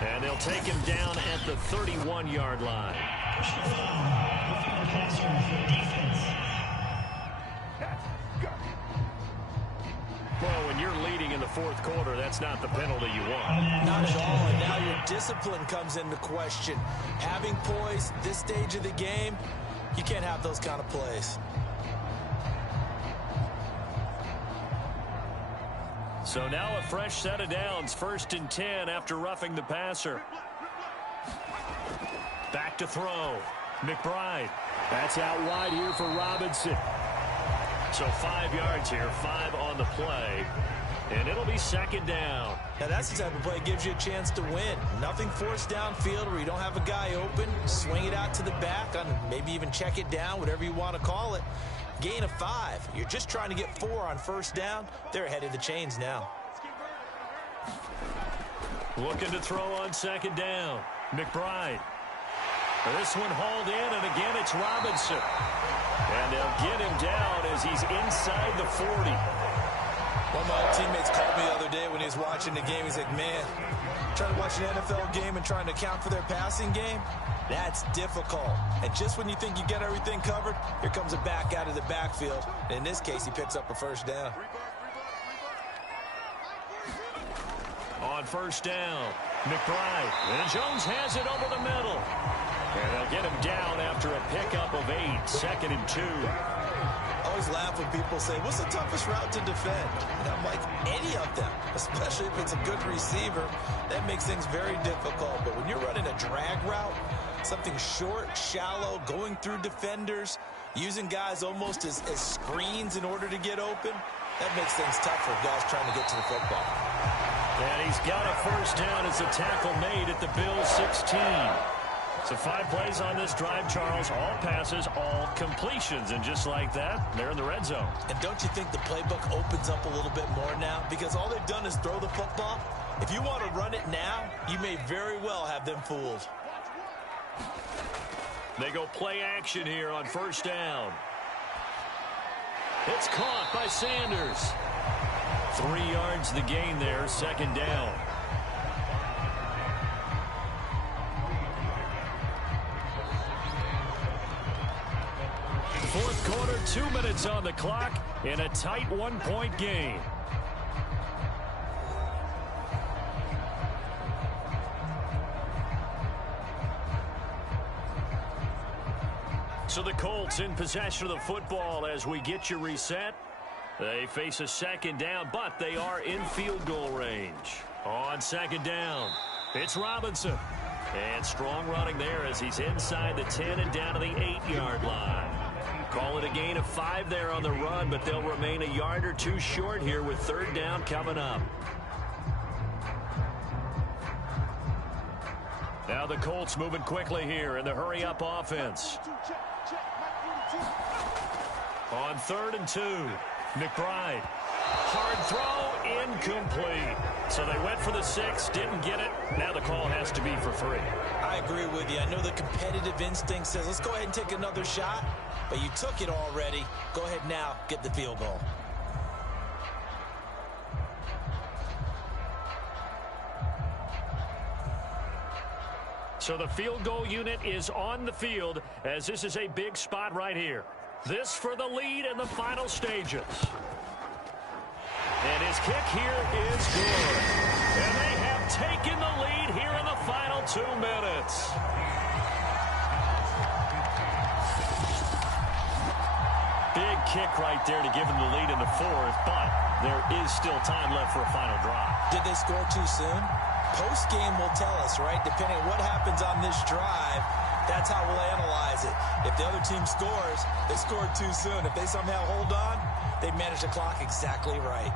And they'll take him down at the 31-yard line. Well, when you're leading in the fourth quarter, that's not the penalty you want. Not at all, and now your discipline comes into question. Having poise this stage of the game, you can't have those kind of plays. So now a fresh set of downs, 1st and 10 after roughing the passer. Back to throw. McBride. That's out wide here for Robinson. So 5 yards here, 5 on the play. And it'll be 2nd down. Now that's the type of play that gives you a chance to win. Nothing forced downfield where you don't have a guy open. Swing it out to the back, on maybe even check it down, whatever you want to call it. Gain of 5. You're just trying to get 4 on 1st down. They're ahead of the chains now. Looking to throw on 2nd down. McBride. This one hauled in, and again it's Robinson. And they'll get him down as he's inside the 40. One of my teammates called me the other day when he was watching the game. He's like, man, trying to watch an NFL game and trying to account for their passing game, that's difficult. And just when you think you get everything covered, here comes a back out of the backfield. And in this case, he picks up a 1st down. On 1st down, McBride. And Jones has it over the middle. And they'll get him down after a pickup of 8, 2nd and 2. I always laugh when people say, what's the toughest route to defend? And I'm like, any of them, especially if it's a good receiver. That makes things very difficult. But when you're running a drag route, something short, shallow, going through defenders, using guys almost as screens in order to get open, that makes things tough for guys trying to get to the football. And he's got a 1st down as a tackle made at the Bills' 16. So 5 plays on this drive, Charles. All passes, all completions. And just like that, they're in the red zone. And don't you think the playbook opens up a little bit more now? Because all they've done is throw the football. If you want to run it now, you may very well have them fooled. They go play action here on 1st down. It's caught by Sanders. 3 yards the gain there, 2nd down. Fourth quarter, 2 minutes on the clock in a tight 1-point game. So the Colts in possession of the football as we get you reset. They face a 2nd down, but they are in field goal range. On 2nd down, it's Robinson. And strong running there as he's inside the 10 and down to the 8-yard line. Call it a gain of 5 there on the run, but they'll remain a yard or 2 short here with 3rd down coming up. Now the Colts moving quickly here in the hurry-up offense. On 3rd and 2, McBride. Hard throw, incomplete. So they went for the 6, didn't get it. Now the call has to be for 3. I agree with you. I know the competitive instinct says, let's go ahead and take another shot. But you took it already. Go ahead now, get the field goal. So the field goal unit is on the field as this is a big spot right here. This for the lead in the final stages. And his kick here is good. And they have taken the lead here in the final 2 minutes. Big kick right there to give him the lead in the 4th, but there is still time left for a final drive. Did they score too soon? Post-game will tell us, right? Depending on what happens on this drive, that's how we'll analyze it. If the other team scores, they scored too soon. If they somehow hold on, they manage the clock exactly right.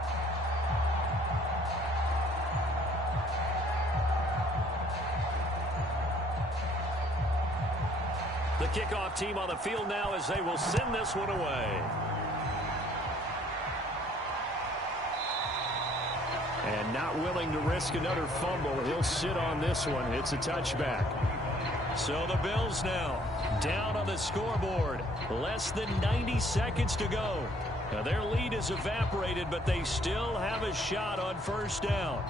The The kickoff team on the field now as they will send this one away. And not willing to risk another fumble. He'll sit on this one. It's a touchback. So the Bills now down on the scoreboard. Less than 90 seconds to go. Now their lead is evaporated, but they still have a shot on first down.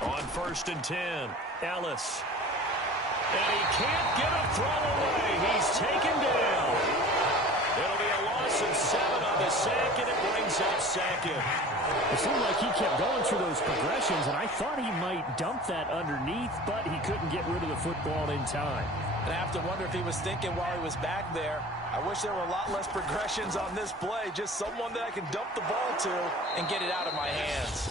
On 1st and 10, Ellis. And he can't get a throw away. He's taken down. It'll be a loss of 7 on the sack, and it brings up Sackett. It seemed like he kept going through those progressions, and I thought he might dump that underneath, but he couldn't get rid of the football in time. And I have to wonder if he was thinking while he was back there, I wish there were a lot less progressions on this play, just someone that I can dump the ball to and get it out of my hands.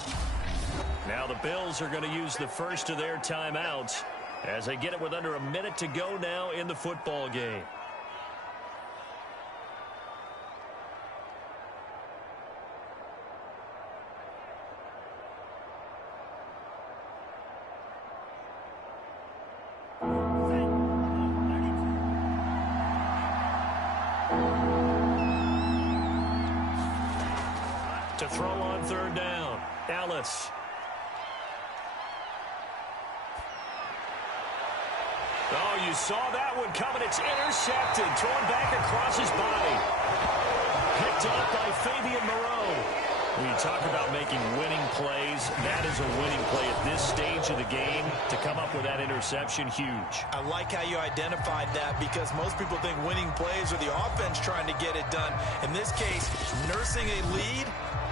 Now the Bills are going to use the first of their timeouts as they get it with under a minute to go now in the football game. To throw on 3rd down, Ellis. Oh, you saw that one coming. It's intercepted. Thrown back across his body. Picked up by Fabian Moreau. When you talk about making winning plays, that is a winning play at this stage of the game. To come up with that interception, huge. I like how you identified that because most people think winning plays are the offense trying to get it done. In this case, nursing a lead,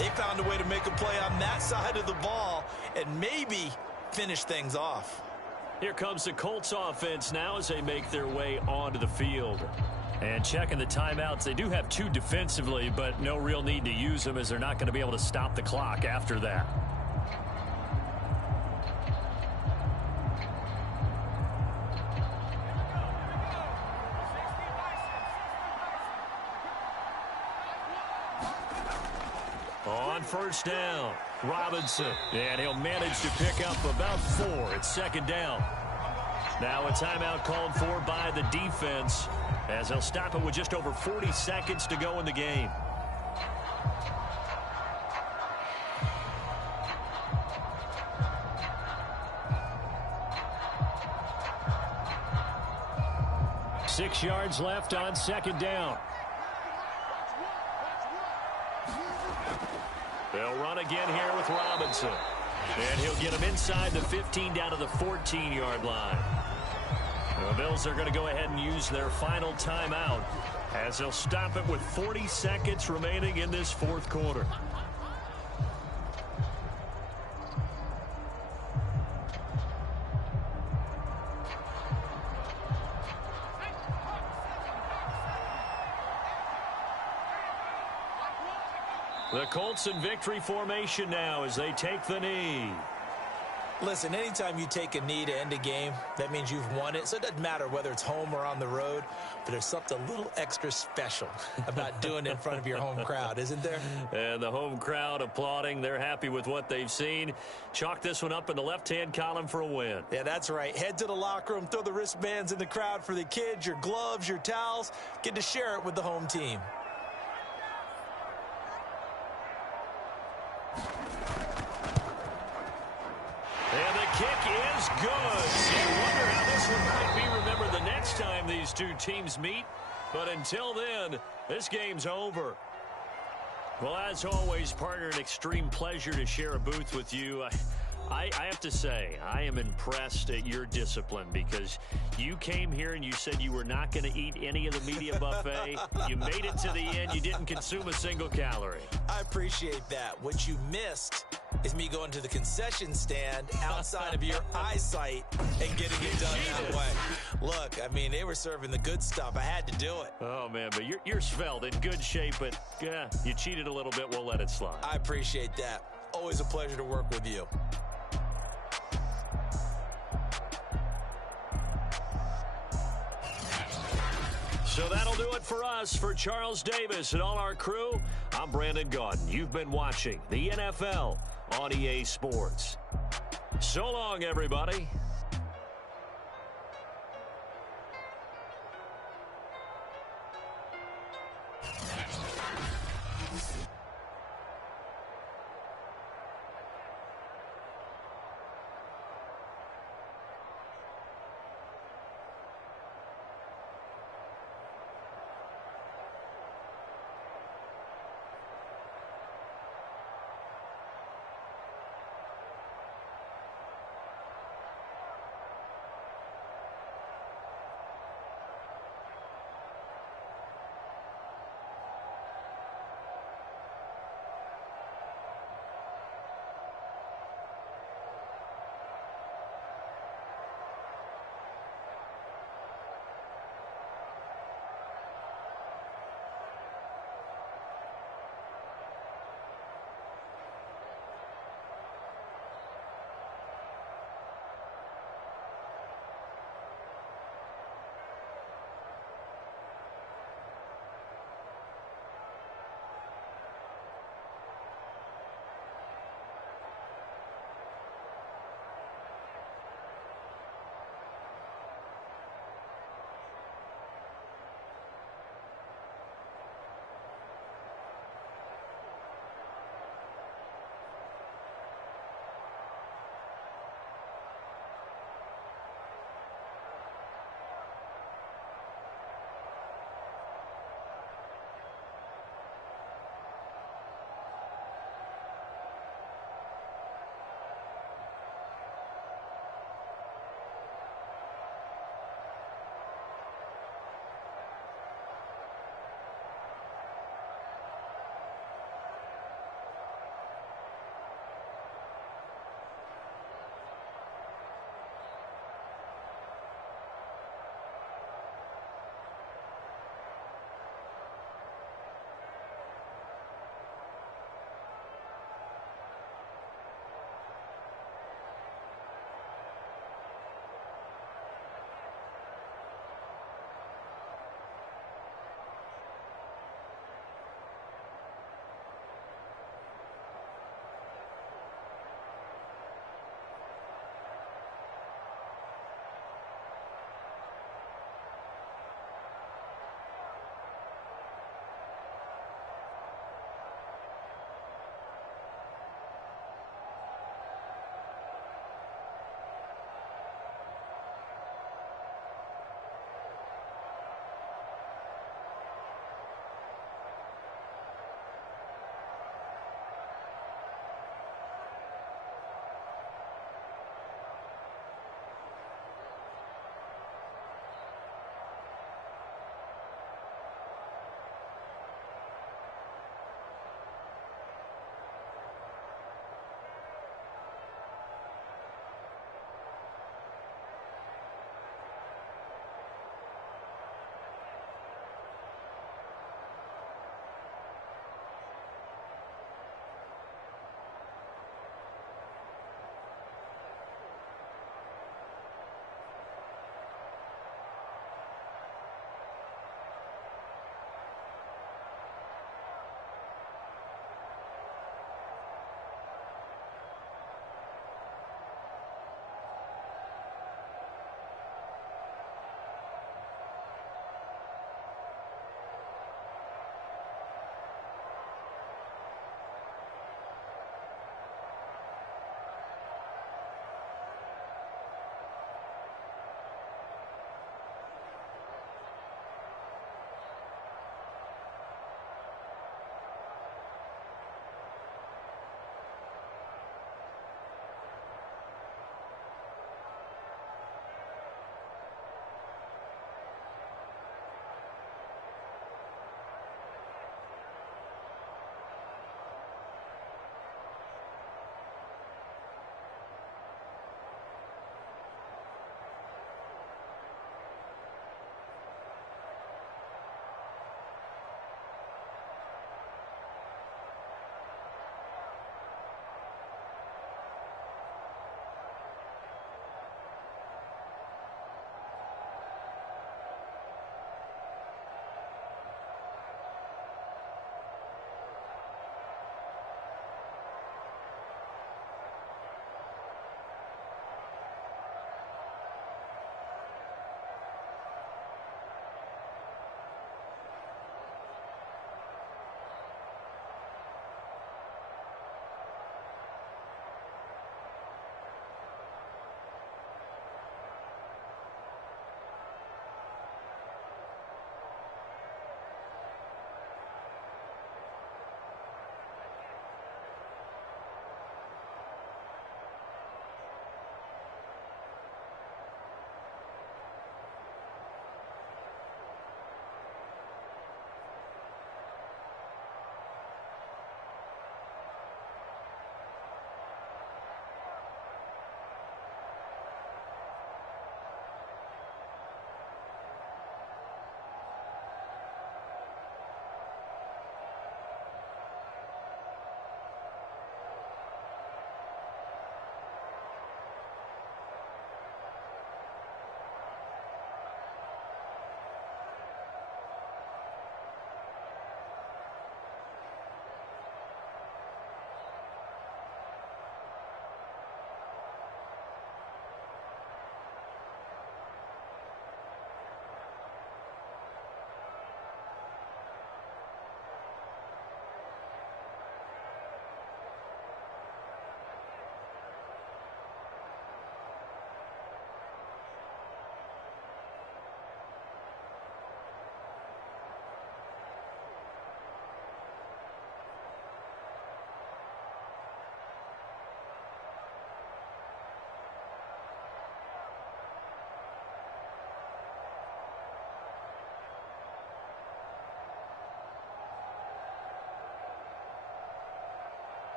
they found a way to make a play on that side of the ball and maybe finish things off. Here comes the Colts offense now as they make their way onto the field. And checking the timeouts, they do have 2 defensively, but no real need to use them as they're not going to be able to stop the clock after that. On 1st down, Robinson. And he'll manage to pick up about 4. It's 2nd down. Now a timeout called for by the defense as they'll stop it with just over 40 seconds to go in the game. Six yards left on 2nd down. They'll run again here with Robinson. And he'll get him inside the 15 down to the 14-yard line. The Bills are going to go ahead and use their final timeout as they'll stop it with 40 seconds remaining in this 4th quarter. The Colts in victory formation now as they take the knee. Listen, anytime you take a knee to end a game, that means you've won it. So it doesn't matter whether it's home or on the road, but there's something a little extra special about doing it in front of your home crowd, isn't there? And the home crowd applauding. They're happy with what they've seen. Chalk this one up in the left-hand column for a win. Yeah, that's right. Head to the locker room, throw the wristbands in the crowd for the kids, your gloves, your towels. Get to share it with the home team. And the kick is good. You wonder how this one might be remembered the next time these two teams meet. But until then, this game's over. Well, as always, partner, an extreme pleasure to share a booth with you. I have to say, I am impressed at your discipline because you came here and you said you were not going to eat any of the media buffet. You made it to the end. You didn't consume a single calorie. I appreciate that. What you missed is me going to the concession stand outside of your eyesight and getting it done that way. Look, I mean, they were serving the good stuff. I had to do it. Oh, man, but you're svelte, in good shape, but yeah, you cheated a little bit. We'll let it slide. I appreciate that. Always a pleasure to work with you. So that'll do it for us. For Charles Davis and all our crew, I'm Brandon Gaudin. You've been watching the NFL on EA Sports. So long, everybody.